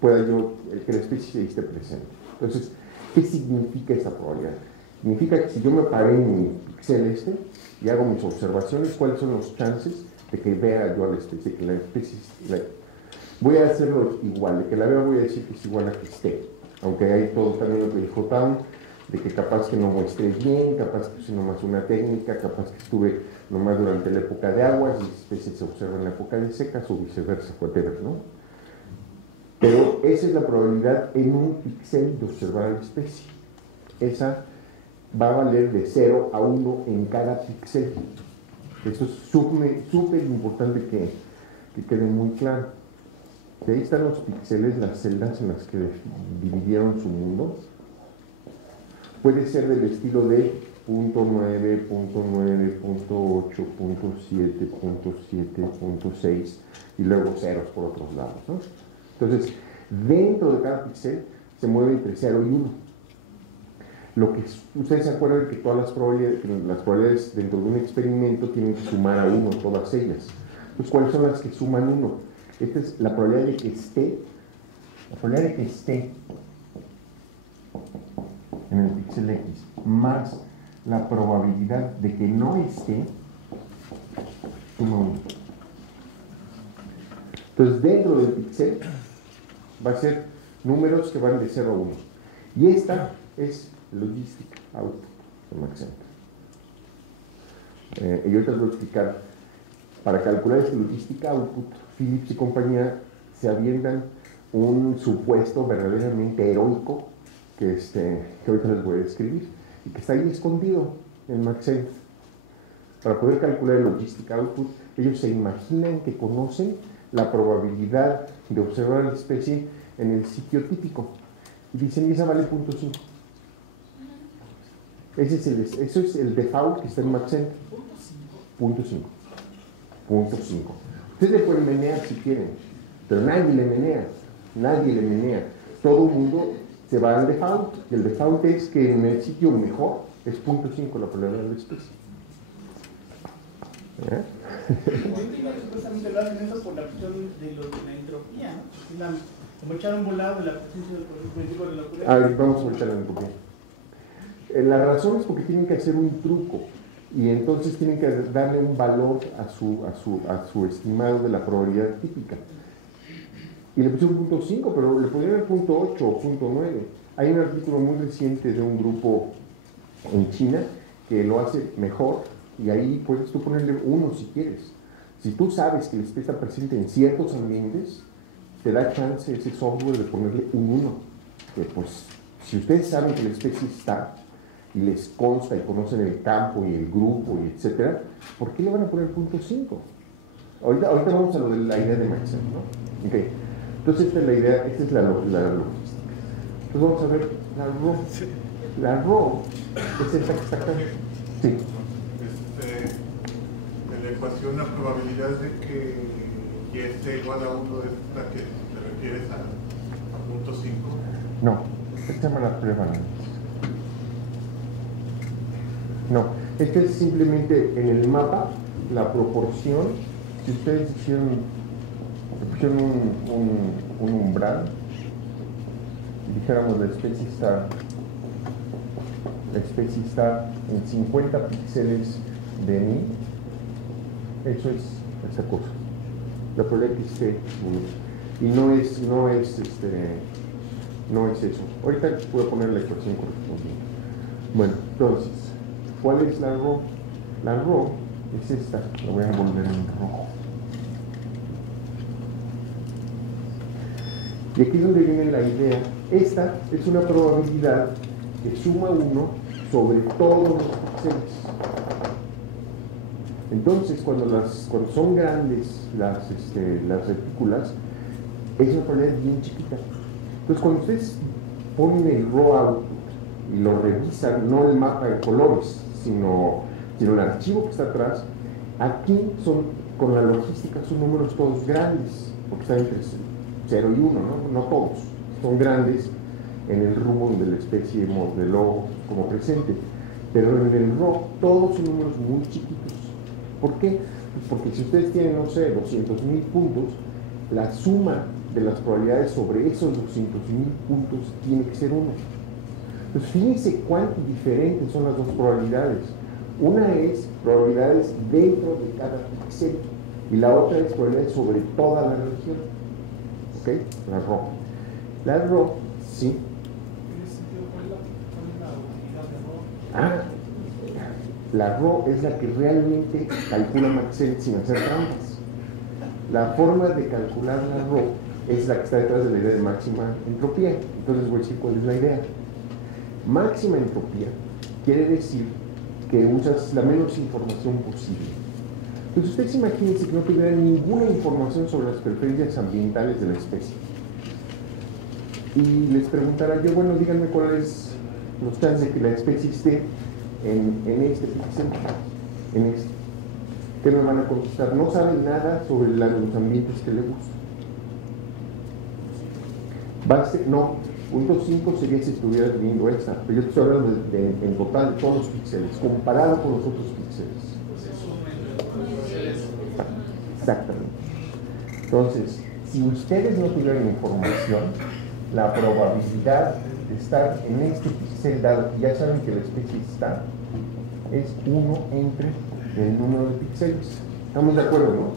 pueda yo, que la especie esté presente. Entonces, ¿qué significa esta probabilidad? Significa que si yo me paré en mi píxel y hago mis observaciones, ¿cuáles son los chances de que vea yo a la especie? Que la especie voy a hacerlo igual, de que la vea voy a decir que es igual a que esté. Aunque hay todo también lo que dijo Town, de que capaz que no muestre bien, capaz que use nomás una técnica, capaz que estuve nomás durante la época de aguas y la especie se observa en la época de secas o viceversa, whatever, ¿no? Pero esa es la probabilidad en un píxel de observar a la especie. Esa va a valer de 0 a 1 en cada píxel. Esto es súper importante que quede muy claro. Ahí están los píxeles, las celdas en las que dividieron su mundo. Puede ser del estilo de 0.9, 0.9, 0.8, 0.7, 0.7, 0.6 y luego ceros por otros lados, ¿no? Entonces, dentro de cada píxel se mueve entre 0 y 1. Lo que ustedes se acuerdan que todas las probabilidades dentro de un experimento tienen que sumar a 1, todas ellas. Entonces, ¿cuáles son las que suman 1? Esta es la probabilidad de que esté, en el píxel X, más la probabilidad de que no esté, suma 1. Entonces, dentro del píxel va a ser números que van de 0 a 1. Y esta es logistic output de Maxent. Y ahorita les voy a explicar. Para calcular este logistic output, Phillips y compañía se avientan un supuesto verdaderamente heroico que ahorita les voy a describir y que está ahí escondido en Maxent. Para poder calcular el logistic output, ellos se imaginan que conocen la probabilidad de observar la especie en el sitio típico. Y dicen, y esa vale 0.5. Eso es el default que está en Maxent. 0.5. Ustedes le pueden menear si quieren, pero nadie le menea. Todo el mundo se va al default, y el default es que en el sitio mejor es 0.5 la probabilidad de la especie. Supuestamente lo hacen eso por la cuestión de la entropía, ¿no? Como echar un volado de la presencia del principio de la locura. A ver, vamos a echar la entropía. La razón es porque tienen que hacer un truco y entonces tienen que darle un valor a su estimado de la probabilidad típica. Y le pusieron 0.5, pero le podrían dar 0.8 o 0.9. Hay un artículo muy reciente de un grupo en China que lo hace mejor y ahí puedes tú ponerle 1 si quieres. Si tú sabes que la especie está presente en ciertos ambientes, te da chance ese software de ponerle un 1. Que pues, si ustedes saben que la especie está y les consta y conocen el campo y el grupo y etcétera, ¿por qué le van a poner 0.5? Ahorita vamos a lo de la idea de Maxent, ¿no? Okay. Entonces esta es la idea, esta es la logística. Entonces vamos a ver la RO. La RO es esta que está acá. Sí. En la ecuación la probabilidad de que y esté igual a 1 es la que te refieres a 0.5. No, esta se llama la prevalencia. No, este es simplemente en el mapa la proporción. Si ustedes pusieron un umbral y dijéramos la especie está en 50 píxeles de mí, eso es esa cosa. La probabilidad que esté y no es eso. Ahorita voy a poner la ecuación correspondiente. Bueno, entonces, ¿cuál es la RO? La RO es esta, la voy a volver en rojo. Y aquí es donde viene la idea. Esta es una probabilidad que suma 1 sobre todos los píxeles. Entonces, cuando son grandes las retículas, es una probabilidad bien chiquita. Entonces, cuando ustedes ponen el raw output y lo revisan, no el mapa de colores, sino el archivo que está atrás, aquí con la logística son números todos grandes, porque están entre 0 y 1, ¿no? No todos, son grandes en el rumbo donde la especie modeló como presente, pero en el raw todos son números muy chiquitos. ¿Por qué? Pues porque si ustedes tienen, no sé, 200,000 puntos, la suma de las probabilidades sobre esos 200,000 puntos tiene que ser 1. Entonces, fíjense cuán diferentes son las dos probabilidades. Una es probabilidades dentro de cada píxel y la otra es probabilidades sobre toda la región. ¿Ok? La RO. La RO, sí. La RO es la que realmente calcula Maxent sin hacer trampas. La forma de calcular la RO es la que está detrás de la idea de máxima entropía. Entonces voy a decir cuál es la idea. Máxima entropía quiere decir que usas la menos información posible. Entonces ustedes imagínense que no tuvieran ninguna información sobre las preferencias ambientales de la especie. Y les preguntara yo, bueno, díganme cuáles los chances de que la especie esté en este píxel, en este. ¿Qué me van a contestar? No saben nada sobre los ambientes que le gustan. No, 0.5 sería si estuvieras viendo esta, pero yo estoy hablando en total de todos los píxeles, comparado con los otros píxeles. Exactamente. Entonces, si ustedes no tuvieran información, la probabilidad de estar en este píxel dado que ya saben que la especie está, es 1 entre el número de píxeles. ¿Estamos de acuerdo, no?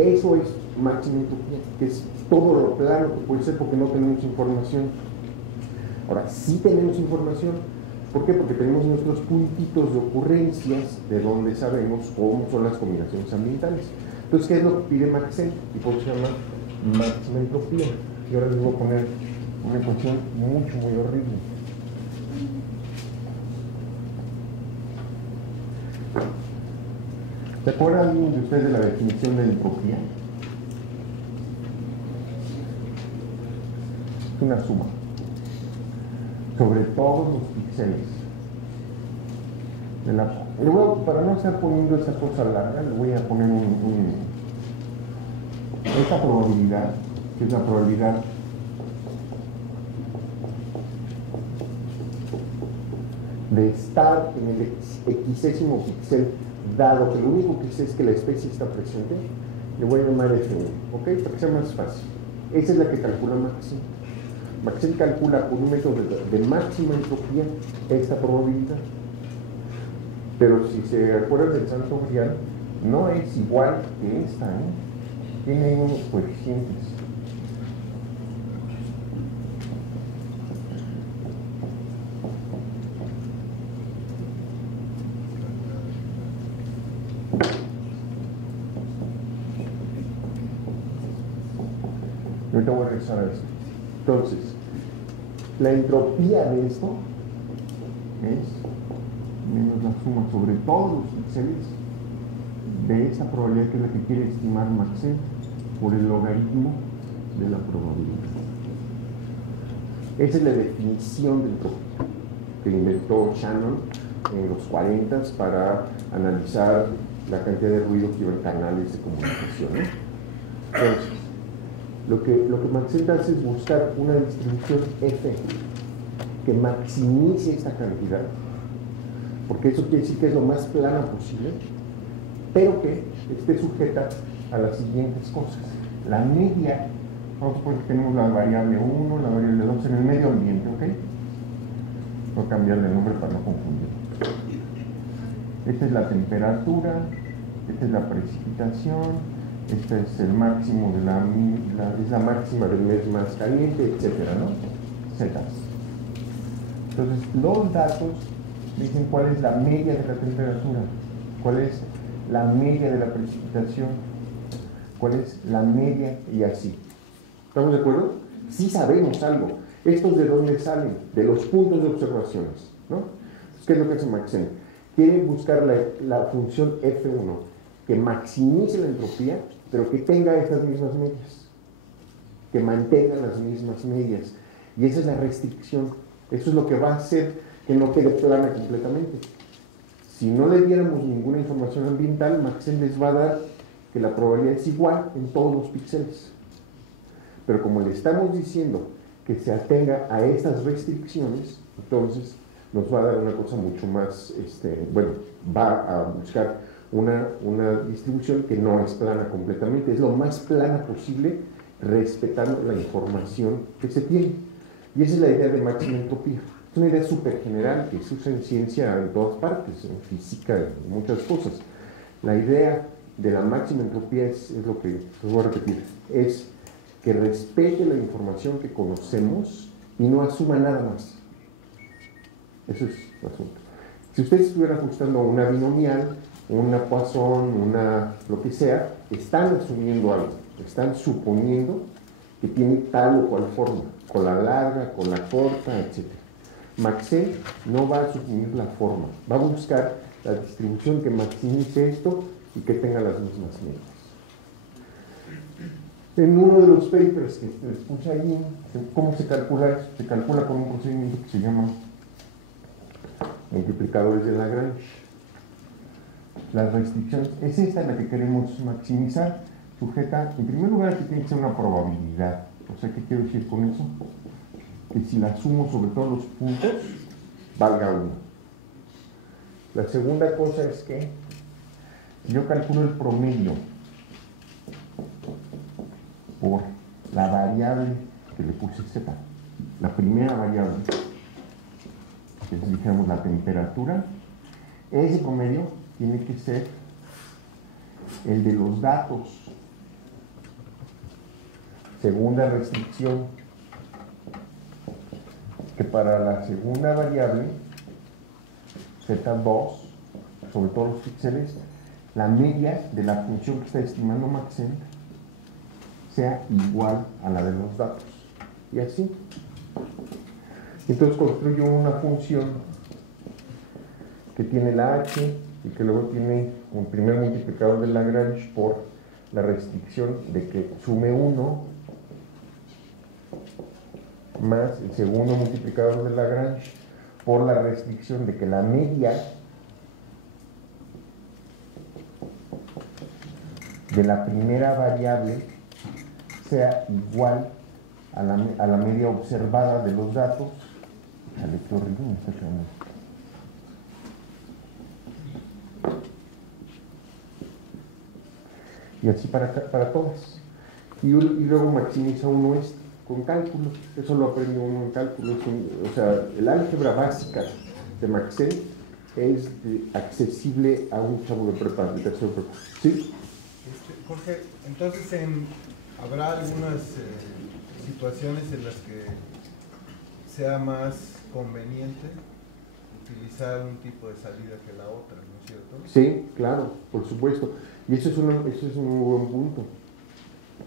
Eso es máxima entropía, que es todo lo claro que puede ser porque no tenemos información. Ahora, sí tenemos información. ¿Por qué? Porque tenemos nuestros puntitos de ocurrencias de donde sabemos cómo son las combinaciones ambientales. Entonces, ¿qué es lo que pide Maxent? Y por eso se llama máxima entropía. Y ahora les voy a poner una ecuación muy horrible. ¿Se acuerdan alguien de ustedes de la definición de entropía? Es una suma sobre todos los píxeles. Para no estar poniendo esa cosa larga, le voy a poner esta probabilidad, que es la probabilidad de estar en el xésimo píxel dado que lo único que sé es que la especie está presente, le voy a llamar F1, ¿ok? Para que sea más fácil. Esa es la que calcula Maxent. Maxent calcula con un método de máxima entropía esta probabilidad. Pero si se acuerdan del santo grial, no es igual que esta, ¿eh? Tiene unos coeficientes. Ahorita voy a regresar a esto. Entonces, la entropía de esto es menos la suma sobre todos los píxeles de esa probabilidad que es la que quiere estimar Maxent por el logaritmo de la probabilidad. Esa es la definición de entropía que inventó Shannon en los 40 para analizar la cantidad de ruido que iba en canales de comunicación, ¿no? Entonces, lo que Maxent hace es buscar una distribución F que maximice esta cantidad, porque eso quiere decir que es lo más plana posible, pero que esté sujeta a las siguientes cosas. La media, vamos a suponer que tenemos la variable 1, la variable 2 en el medio ambiente, ¿ok? Voy a cambiarle el nombre para no confundir. Esta es la temperatura, esta es la precipitación, este es el máximo de es la máxima del mes más caliente, etcétera, ¿no? Zetas. Entonces, los datos dicen cuál es la media de la temperatura, cuál es la media de la precipitación, cuál es la media y así. ¿Estamos de acuerdo? Sí sabemos algo. ¿Estos de dónde salen? De los puntos de observaciones, ¿no? ¿Qué es lo que hace Maxent? Quiere buscar la función F1 que maximice la entropía, pero que tenga estas mismas medias, que mantenga las mismas medias. Y esa es la restricción. Eso es lo que va a hacer que no quede plana completamente. Si no le diéramos ninguna información ambiental, Maxent les va a dar que la probabilidad es igual en todos los píxeles. Pero como le estamos diciendo que se atenga a estas restricciones, entonces nos va a dar una cosa mucho más, va a buscar una distribución que no es plana completamente, es lo más plana posible respetando la información que se tiene. Y esa es la idea de máxima entropía. Es una idea súper general que se usa en ciencia en todas partes, en física, en muchas cosas. La idea de la máxima entropía es lo que les voy a repetir, es que respete la información que conocemos y no asuma nada más. Eso es el asunto. Si ustedes estuvieran ajustando una binomial, una Poisson, lo que sea, están asumiendo algo, están suponiendo que tiene tal o cual forma, con la larga, con la corta, etc. Maxent no va a asumir la forma, va a buscar la distribución que maximice esto y que tenga las mismas medidas. En uno de los papers que les puse allí, ¿cómo se calcula eso? Se calcula con un procedimiento que se llama multiplicadores de Lagrange. Las restricciones, es esta la que queremos maximizar, sujeta, en primer lugar, que tiene que ser una probabilidad. O sea, ¿qué quiero decir con eso? Que si la sumo sobre todos los puntos, valga 1. La segunda cosa es que si yo calculo el promedio por la variable que le puse z, la primera variable, que es, dijéramos, la temperatura, ese promedio tiene que ser el de los datos. Segunda restricción, que para la segunda variable, z2, sobre todos los píxeles, la media de la función que está estimando Maxent sea igual a la de los datos. Y así. Entonces construyo una función que tiene la h y que luego tiene un primer multiplicador de Lagrange por la restricción de que sume 1 más el segundo multiplicador de Lagrange por la restricción de que la media de la primera variable sea igual a la media observada de los datos. Dale, qué horrible me está quedando. y así para todas. Y luego maximiza uno esto con cálculo, eso lo aprende uno en cálculo. O sea, el álgebra básica de Maxent es accesible a un chavo de prepa, de tercero de prepa. ¿Sí? Jorge, entonces habrá algunas situaciones en las que sea más conveniente utilizar un tipo de salida que la otra, ¿no es cierto? Sí, claro, por supuesto. Y eso es un muy buen punto.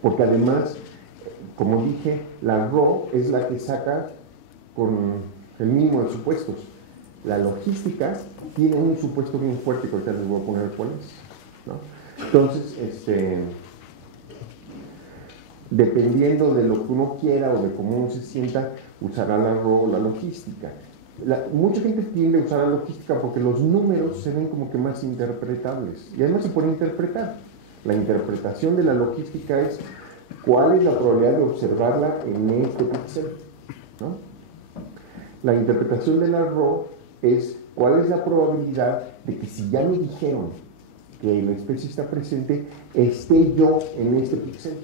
Porque además, como dije, la RO es la que saca con el mínimo de supuestos. La logística tiene un supuesto bien fuerte, que ahorita les voy a poner cuál es, ¿no? Entonces, dependiendo de lo que uno quiera o de cómo uno se sienta, usará la RO o la logística. Mucha gente tiende a usar la logística porque los números se ven como que más interpretables. Y además se puede interpretar. La interpretación de la logística es cuál es la probabilidad de observarla en este píxel, ¿no? La interpretación de la RO es cuál es la probabilidad de que si ya me dijeron que la especie está presente, esté yo en este píxel.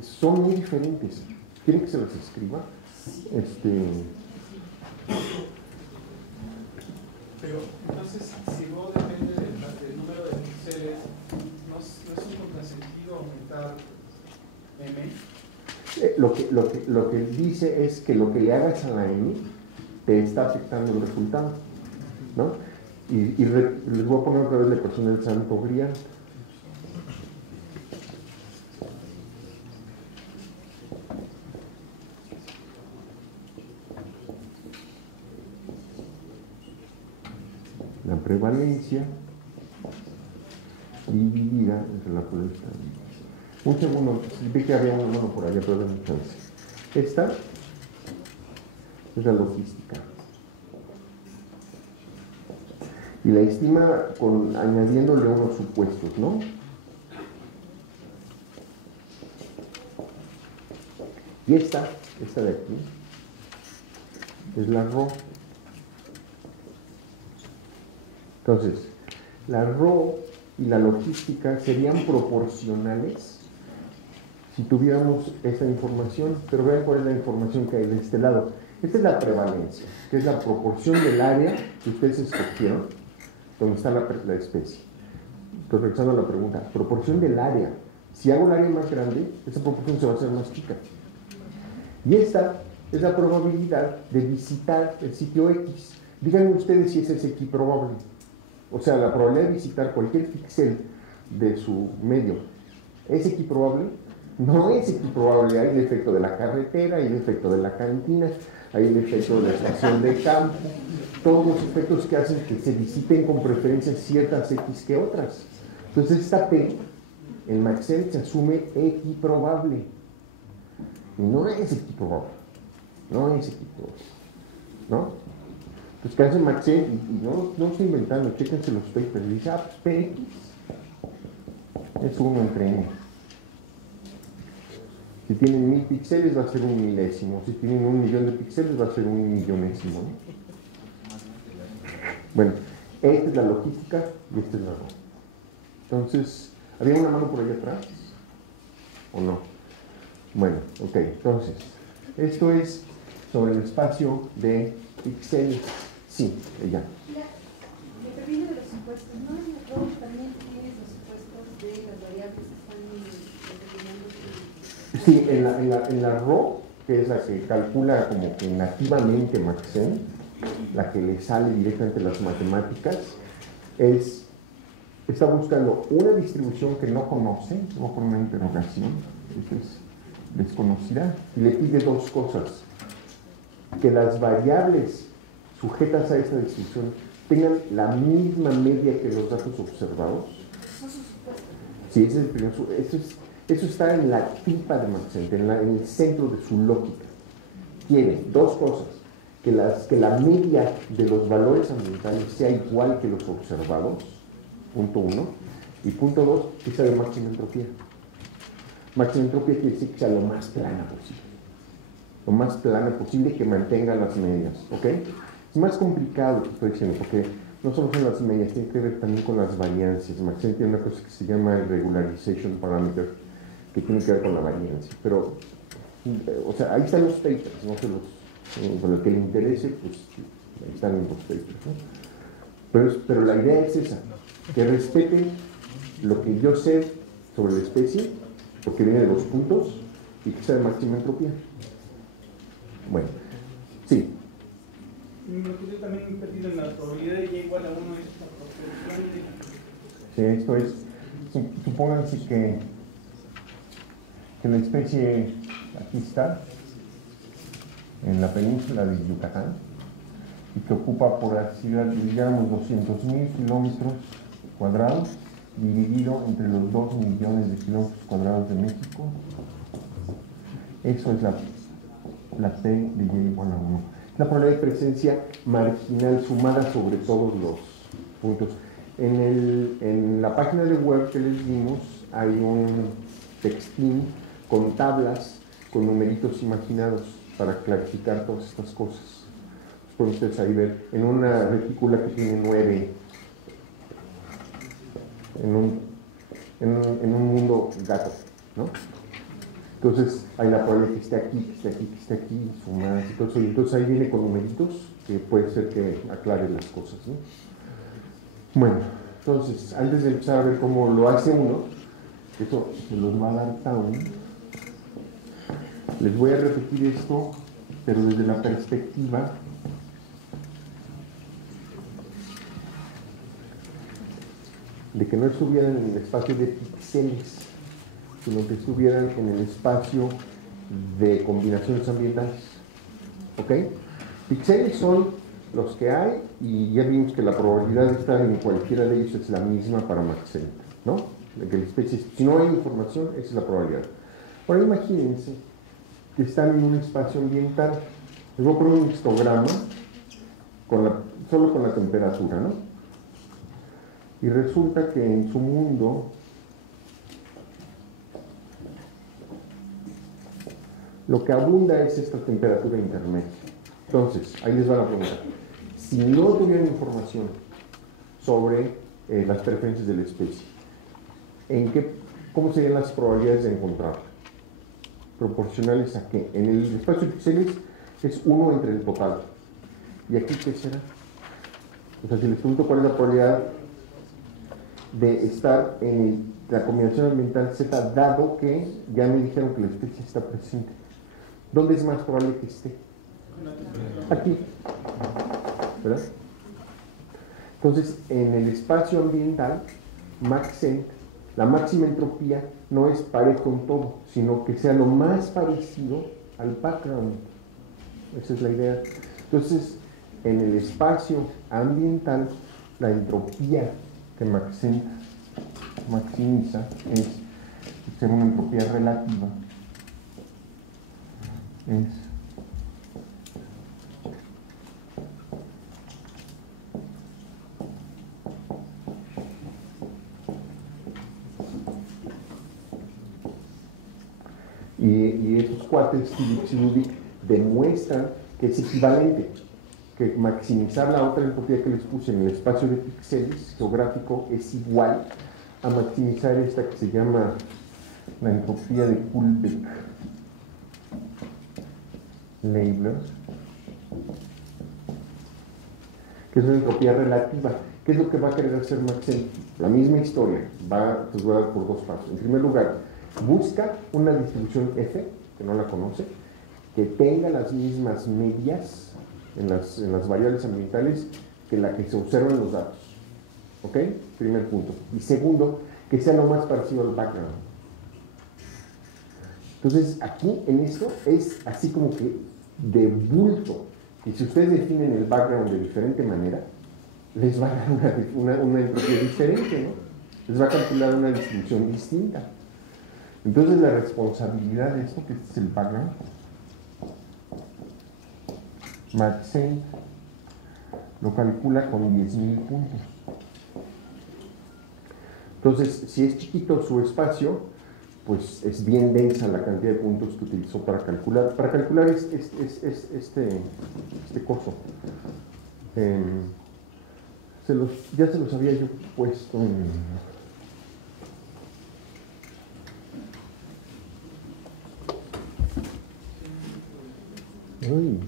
Son muy diferentes. ¿Quieren que se las escriba? Pero entonces, si Rho depende del número de píxeles, ¿no es un contrasentido aumentar M? Lo que dice es que lo que le hagas a la M te está afectando el resultado, ¿no? Y les voy a poner otra vez la ecuación del Santo Grial. La prevalencia dividida entre la probabilidad. Un segundo, vi que había una mano por allá, pero denme chance. Esta es la logística. Y la estima añadiéndole unos supuestos, ¿no? Y esta de aquí, es la RO. Entonces, la RO y la logística serían proporcionales si tuviéramos esta información, pero vean cuál es la información que hay de este lado. Esta es la prevalencia, que es la proporción del área que ustedes escogieron, donde está la especie. Entonces, regresando a la pregunta, proporción del área. Si hago el área más grande, esa proporción se va a hacer más chica. Y esta es la probabilidad de visitar el sitio X. Díganme ustedes si ese es equiprobable. O sea, la probabilidad de visitar cualquier píxel de su medio, ¿es equiprobable? No es equiprobable. Hay el efecto de la carretera, hay el efecto de la cantina, hay el efecto de la estación de campo, todos los efectos que hacen que se visiten con preferencia ciertas X que otras. Entonces esta P, en Maxent, se asume equiprobable. No es equiprobable. No es equiprobable. ¿No? Pues que hace Maxent, y no estoy inventando, chéquense los papers, y dice, pues PX es 1 entre N. Si tienen 1000 píxeles va a ser 1 milésimo, si tienen 1.000.000 de píxeles va a ser 1 millonésimo, ¿no? Bueno, esta es la logística y esta es la RO. Entonces, ¿había una mano por ahí atrás? ¿O no? Bueno, ok, entonces, esto es sobre el espacio de píxeles. Sí, ella. Dependiendo de los supuestos, ¿no? En la RO también tienes los supuestos de las variables que están determinando. Sí, en la RO, que es la que calcula como que nativamente Maxent, la que le sale directamente las matemáticas, está buscando una distribución que no conoce, voy a poner una interrogación, que es desconocida, y le pide dos cosas: que las variables sujetas a esta distribución tengan la misma media que los datos observados. Sí, ese es el primer, eso está en la tipa de Maxent, en el centro de su lógica. Quiere dos cosas: que la media de los valores ambientales sea igual que los observados, punto 1, y punto 2, que sea de máxima entropía. Máxima entropía quiere decir que sea lo más plana posible. Lo más plana posible, que mantenga las medias, ¿ok? Es más complicado lo que estoy diciendo, porque no solo son las medias, tiene que ver también con las variancias. Maxent tiene una cosa que se llama el regularization parameter, que tiene que ver con la variancia. Pero, o sea, ahí están los papers, no se los, con el que le interese, pues ahí están los papers, ¿no? Pero la idea es esa, que respeten lo que yo sé sobre la especie, porque viene de los puntos, y que sea de máxima entropía. Bueno, sí. Lo que yo también perdido en la probabilidad de y igual a 1 es la proporción de... Sí, esto es, supónganse que la especie aquí está, en la península de Yucatán, y que ocupa, por así digamos, 200.000 kilómetros cuadrados, dividido entre los 2 millones de kilómetros cuadrados de México. Eso es la P de y igual a 1. La probabilidad de presencia marginal sumada sobre todos los puntos. En la página de web que les dimos hay un textín con tablas, con numeritos imaginados para clarificar todas estas cosas. Pueden ustedes ahí ver en una retícula que tiene 9, en un mundo gato, ¿no? Entonces hay la probabilidad que esté aquí, que esté aquí, que esté aquí, sumadas y todo eso. Y entonces ahí viene con numeritos que puede ser que aclare las cosas, ¿no? Bueno, entonces, antes de empezar a ver cómo lo hace uno, eso se los va a dar Town. Les voy a repetir esto, pero desde la perspectiva de que no estuvieran en el espacio de píxeles, sino que estuvieran en el espacio de combinaciones ambientales. ¿Ok? Píxeles son los que hay, y ya vimos que la probabilidad de estar en cualquiera de ellos es la misma para Maxent, ¿no? De que la especie, si no hay información, esa es la probabilidad. Ahora imagínense que están en un espacio ambiental. Les voy a poner un histograma solo con la temperatura, ¿no? Y resulta que en su mundo lo que abunda es esta temperatura intermedia. Entonces, ahí les va la pregunta. Si no tuvieran información sobre las preferencias de la especie, ¿cómo serían las probabilidades de encontrarla? ¿Proporcionales a qué? En el espacio de píxeles es 1 entre el total. ¿Y aquí qué será? O sea, si les pregunto cuál es la probabilidad de estar en la combinación ambiental Z, dado que ya me dijeron que la especie está presente, ¿dónde es más probable que esté? Aquí, ¿verdad? Entonces, en el espacio ambiental, Maxent, la máxima entropía no es parejo en todo, sino que sea lo más parecido al background. Esa es la idea. Entonces, en el espacio ambiental, la entropía que Maxent maximiza es ser una entropía relativa. Y esos cuates Ludic demuestran que es equivalente, que maximizar la otra entropía que les puse en el espacio de píxeles geográfico es igual a maximizar esta que se llama la entropía de Kullback-Leibler, que es una entropía relativa. ¿Qué es lo que va a querer hacer Maxent? La misma historia, pues voy a dar por dos pasos. En primer lugar, busca una distribución F, que no la conoce, que tenga las mismas medias en las variables ambientales que la que se observa en los datos. ¿Ok? Primer punto. Y segundo, que sea lo más parecido al background. Entonces, aquí en esto es así como que de bulto. Y si ustedes definen el background de diferente manera, les va a dar una entropía diferente, ¿no? Les va a calcular una distribución distinta. Entonces, la responsabilidad de esto, que este es el background, Maxent lo calcula con 10.000 puntos. Entonces, si es chiquito su espacio, pues es bien densa la cantidad de puntos que utilizó para calcular. Para calcular este coso. ya se los había yo puesto en... Uy.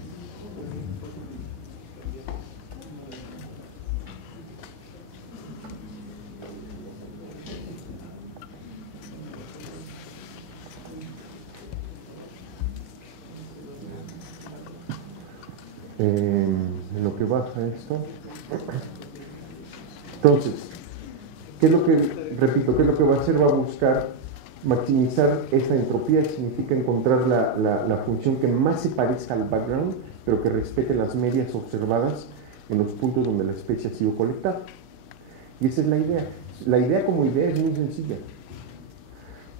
En lo que baja esto. Entonces, ¿qué es lo que, repito, qué es lo que va a hacer? Va a buscar maximizar esa entropía, significa encontrar la función que más se parezca al background, pero que respete las medias observadas en los puntos donde la especie ha sido colectada. Y esa es la idea. La idea como idea es muy sencilla.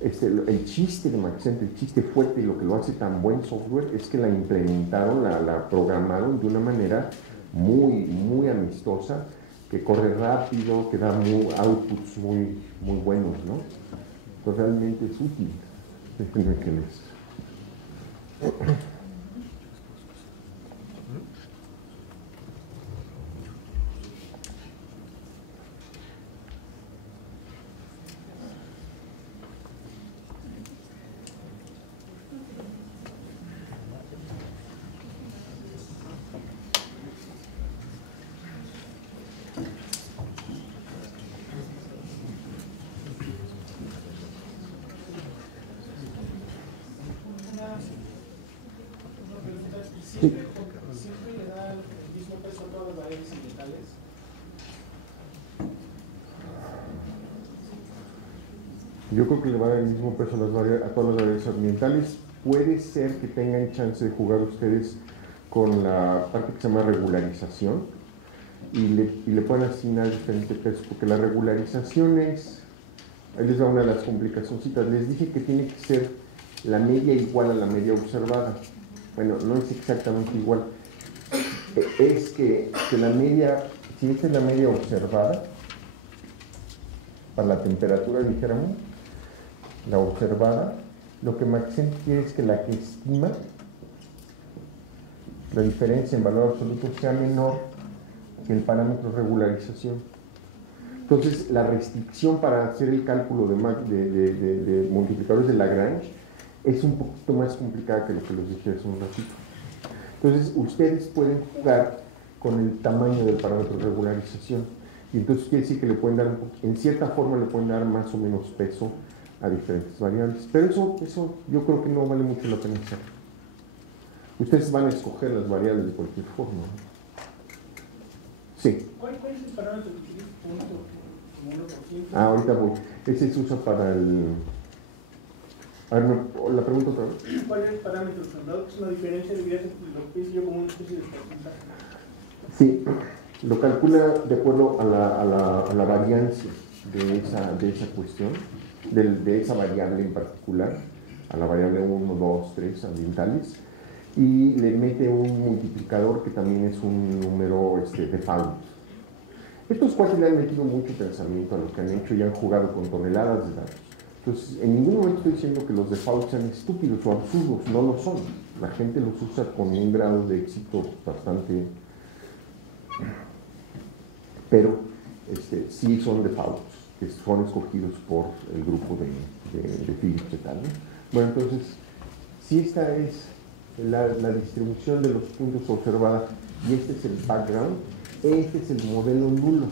El chiste de Maxent, el chiste fuerte y lo que lo hace tan buen software es que la implementaron, la programaron de una manera muy amistosa, que corre rápido, que da outputs muy buenos, ¿no? Pues realmente es útil. Déjenme que les... ¿Siempre le da el mismo peso a todas las variables ambientales? Yo creo que le va a dar el mismo peso a todas las variables ambientales. Puede ser que tengan chance de jugar ustedes con la parte que se llama regularización y le pueden asignar diferente peso, porque la regularización es, ahí les da una de las complicacioncitas. Les dije que tiene que ser la media igual a la media observada. Bueno, no es exactamente igual. Es que la media, si esta es la media observada, para la temperatura, dijéramos, la observada, lo que Maxent quiere es que la que estima, la diferencia en valor absoluto, sea menor que el parámetro de regularización. Entonces, la restricción para hacer el cálculo de multiplicadores de Lagrange es un poquito más complicada que lo que les dije hace un ratito. Entonces, ustedes pueden jugar con el tamaño del parámetro de regularización. Y entonces quiere decir que le pueden dar, en cierta forma le pueden dar más o menos peso a diferentes variables. Pero eso yo creo que no vale mucho la pena hacer. Ustedes van a escoger las variables de cualquier forma. Sí. ¿Cuál es el parámetro que tiene punto como 1%? Ahorita voy. Ese se usa para el... A ver, la pregunta otra vez. ¿Cuál es el parámetro? Dado que es una diferencia, debería ser lo que es yo como una especie de porcentaje. Sí, lo calcula de acuerdo a la variancia de esa cuestión, de esa variable en particular, a la variable 1, 2, 3 ambientales, y le mete un multiplicador que también es un número default. Estos cuates le han metido mucho pensamiento a lo que han hecho y han jugado con toneladas de datos. Entonces, en ningún momento estoy diciendo que los defaults sean estúpidos o absurdos, no lo son. La gente los usa con un grado de éxito bastante... Pero sí son defaults, que son escogidos por el grupo de Phillips y tal, ¿no? Bueno, entonces, si esta es la distribución de los puntos observada y este es el background, este es el modelo nulo.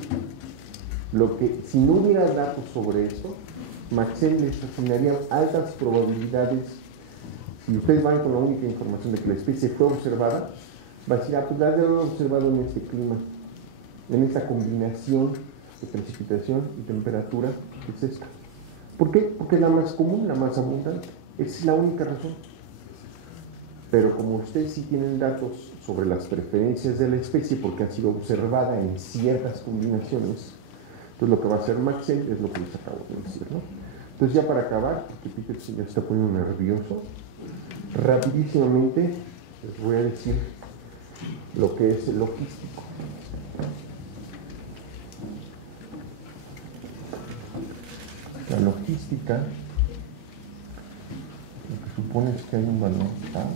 Lo que, si no hubiera datos sobre esto, Maxent les asignaría altas probabilidades. Si ustedes van con la única información de que la especie fue observada, va a decir, pues la han observado en este clima, en esta combinación de precipitación y temperatura, que es esta. ¿Por qué? Porque es la más común, la más abundante. Esa es la única razón. Pero como ustedes sí tienen datos sobre las preferencias de la especie, porque ha sido observada en ciertas combinaciones, entonces lo que va a hacer Maxent es lo que les acabo de decir, ¿no? Entonces ya para acabar, porque Peter ya está poniendo nervioso, rapidísimamente les voy a decir lo que es el logístico. La logística, lo que supone es que hay un valor tal.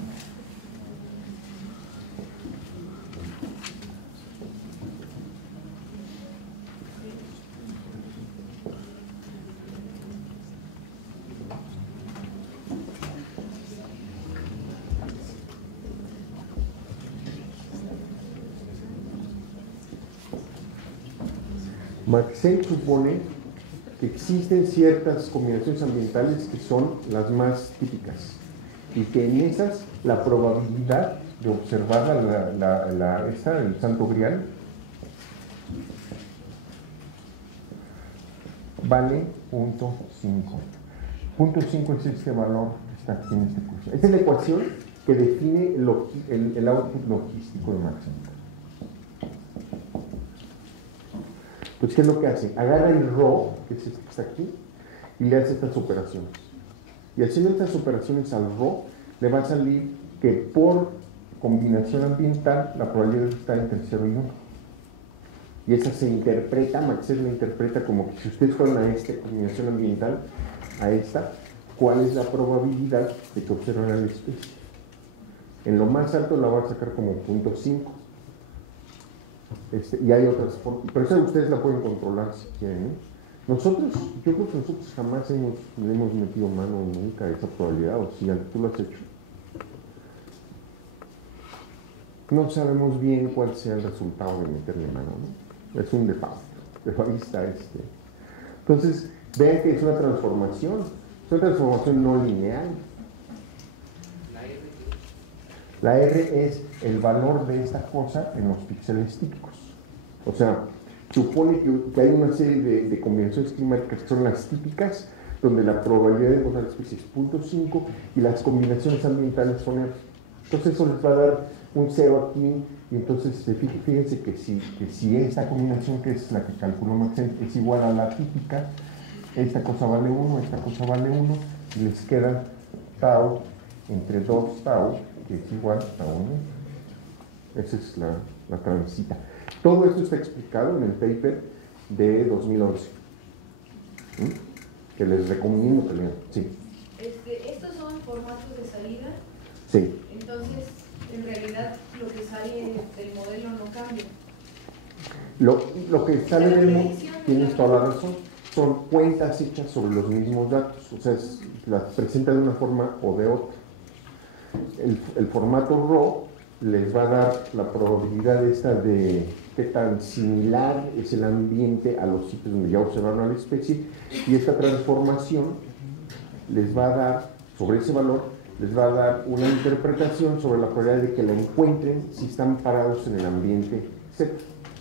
Maxent supone que existen ciertas combinaciones ambientales que son las más típicas y que en esas la probabilidad de observar el Santo Grial vale 0.5. 0.5 es este valor que está aquí en este curso. Esta es la ecuación que define el output logístico de Maxent. Entonces, ¿qué es lo que hace? Agarra el RO, que es este que está aquí, y le hace estas operaciones. Y haciendo estas operaciones al RO, le va a salir que por combinación ambiental, la probabilidad está entre 0 y 1. Y esa se interpreta, Maxent la interpreta como que si ustedes fueran a esta combinación ambiental, a esta, ¿cuál es la probabilidad de que observen a la especie? En lo más alto la va a sacar como 0.5. Y hay otras formas, pero esa ustedes la pueden controlar si quieren, ¿eh? Yo creo que nosotros jamás le hemos metido mano nunca a esa probabilidad, o si tú lo has hecho. No sabemos bien cuál sea el resultado de meterle mano, ¿no? Es un default, pero ahí está Entonces, vean que es una transformación no lineal. La R es el valor de esta cosa en los píxeles típicos. O sea, supone que hay una serie de combinaciones climáticas que son las típicas, donde la probabilidad de encontrar la especie es 0.5 y las combinaciones ambientales son R. Entonces eso les va a dar un 0 aquí, y entonces fíjense que si esta combinación, que es la que calculó Maxent, es igual a la típica, esta cosa vale 1, esta cosa vale 1, y les queda tau entre 2 tau, que es igual a 1. Esa es la transita. Todo esto está explicado en el paper de 2011, que les recomiendo que lean. Sí. ¿Estos son formatos de salida? Sí. Entonces, en realidad, lo que sale del modelo no cambia. Lo que sale del modelo, tienes toda la razón, son cuentas hechas sobre los mismos datos, o sea, las presenta de una forma o de otra. El formato RAW les va a dar la probabilidad esta de qué tan similar es el ambiente a los sitios donde ya observaron a la especie, y esta transformación les va a dar, sobre ese valor, les va a dar una interpretación sobre la probabilidad de que la encuentren si están parados en el ambiente Z,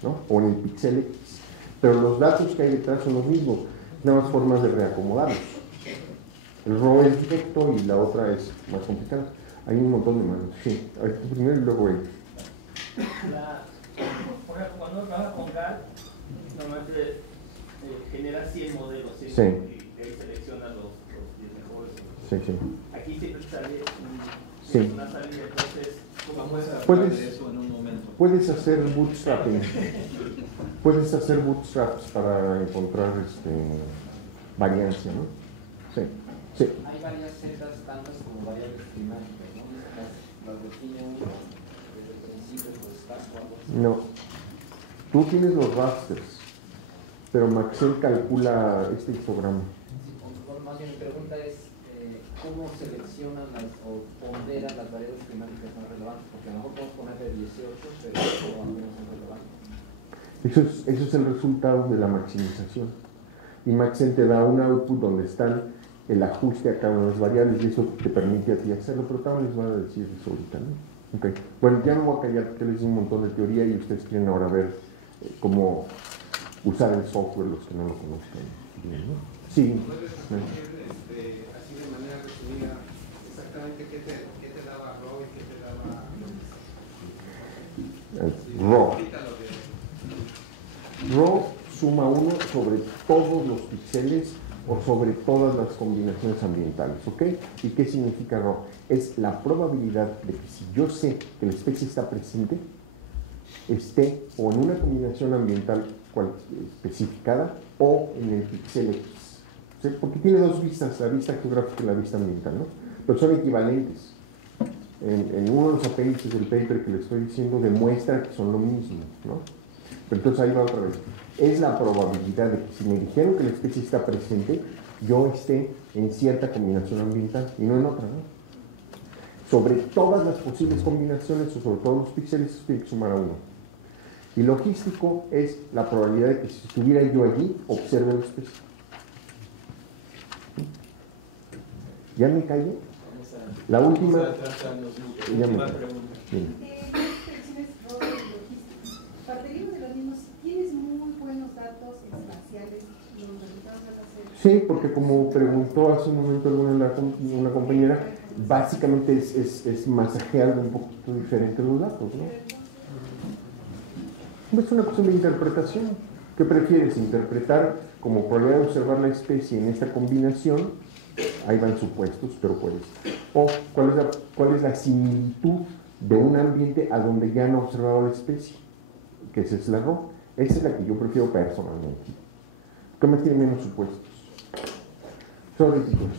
¿no? O en el píxel X. Pero los datos que hay detrás son los mismos, nada más formas de reacomodarlos. El RAW es directo y la otra es más complicada. Hay un montón de manos. Sí, a ver, primero y luego él. Por ejemplo, cuando trabajas con GAL, normalmente genera 100 modelos, ¿sí? Sí. Y ahí selecciona los 10 mejores. Sí, sí. Aquí siempre sale Sí. una salida, entonces, ¿cómo puedes hablar Puedes, de eso en un momento? puedes hacer bootstrapping. Puedes hacer bootstraps para encontrar variancia, ¿no? Sí. Sí. Hay varias setas tantas como variables climáticas, ¿no? Las define uno desde el principio, pues está cuando... No. Tú tienes los rasters, pero Maxent calcula este histograma. Más bien mi pregunta es, ¿cómo seleccionan o ponderan las variables climáticas más relevantes? Porque a lo mejor podemos poner de 18, pero no son relevantes. Eso es el resultado de la maximización. Y Maxent te da un output donde están el ajuste a cada una de las variables, y eso te permite a ti hacerlo, pero también les voy a decir eso ahorita, ¿no? Okay. Bueno, ya me voy a callar porque les di un montón de teoría y ustedes quieren ahora ver cómo usar el software, los que no lo conozcan bien, ¿no? Sí. ¿Puedes decir así de manera resumida exactamente qué te daba RAW y qué te daba... RAW suma 1 sobre todos los píxeles o sobre todas las combinaciones ambientales, ¿ok? ¿Y qué significa RAW? Es la probabilidad de que si yo sé que la especie está presente, esté o en una combinación ambiental especificada o en el píxel X. ¿Sí? Porque tiene dos vistas, la vista geográfica y la vista ambiental, ¿no? Pero son equivalentes. En uno de los apéndices del paper que les estoy diciendo demuestra que son lo mismo, ¿no? Pero entonces ahí va otra vez. Es la probabilidad de que si me dijeron que la especie está presente, yo esté en cierta combinación ambiental y no en otra, ¿no? Sobre todas las posibles combinaciones o sobre todos los píxeles, estoy que sumar a 1. Y logístico es la probabilidad de que si estuviera yo allí, observe la especie. ¿Ya me callé? La última. Ya me callé. Partiendo de lo mismo, si tienes muy buenos datos espaciales, los resultados van a ser... Sí, porque como preguntó hace un momento una compañera, básicamente es masajear un poquito diferente los datos, ¿no? Es una cuestión de interpretación. ¿Qué prefieres? ¿Interpretar como probabilidad de observar la especie en esta combinación? Ahí van supuestos, pero puede ser. O ¿cuál es la similitud de un ambiente a donde ya no ha observado la especie? Que esa es la roca. Esa es la que yo prefiero personalmente. ¿Qué más tiene menos supuestos? Sobre el tipo de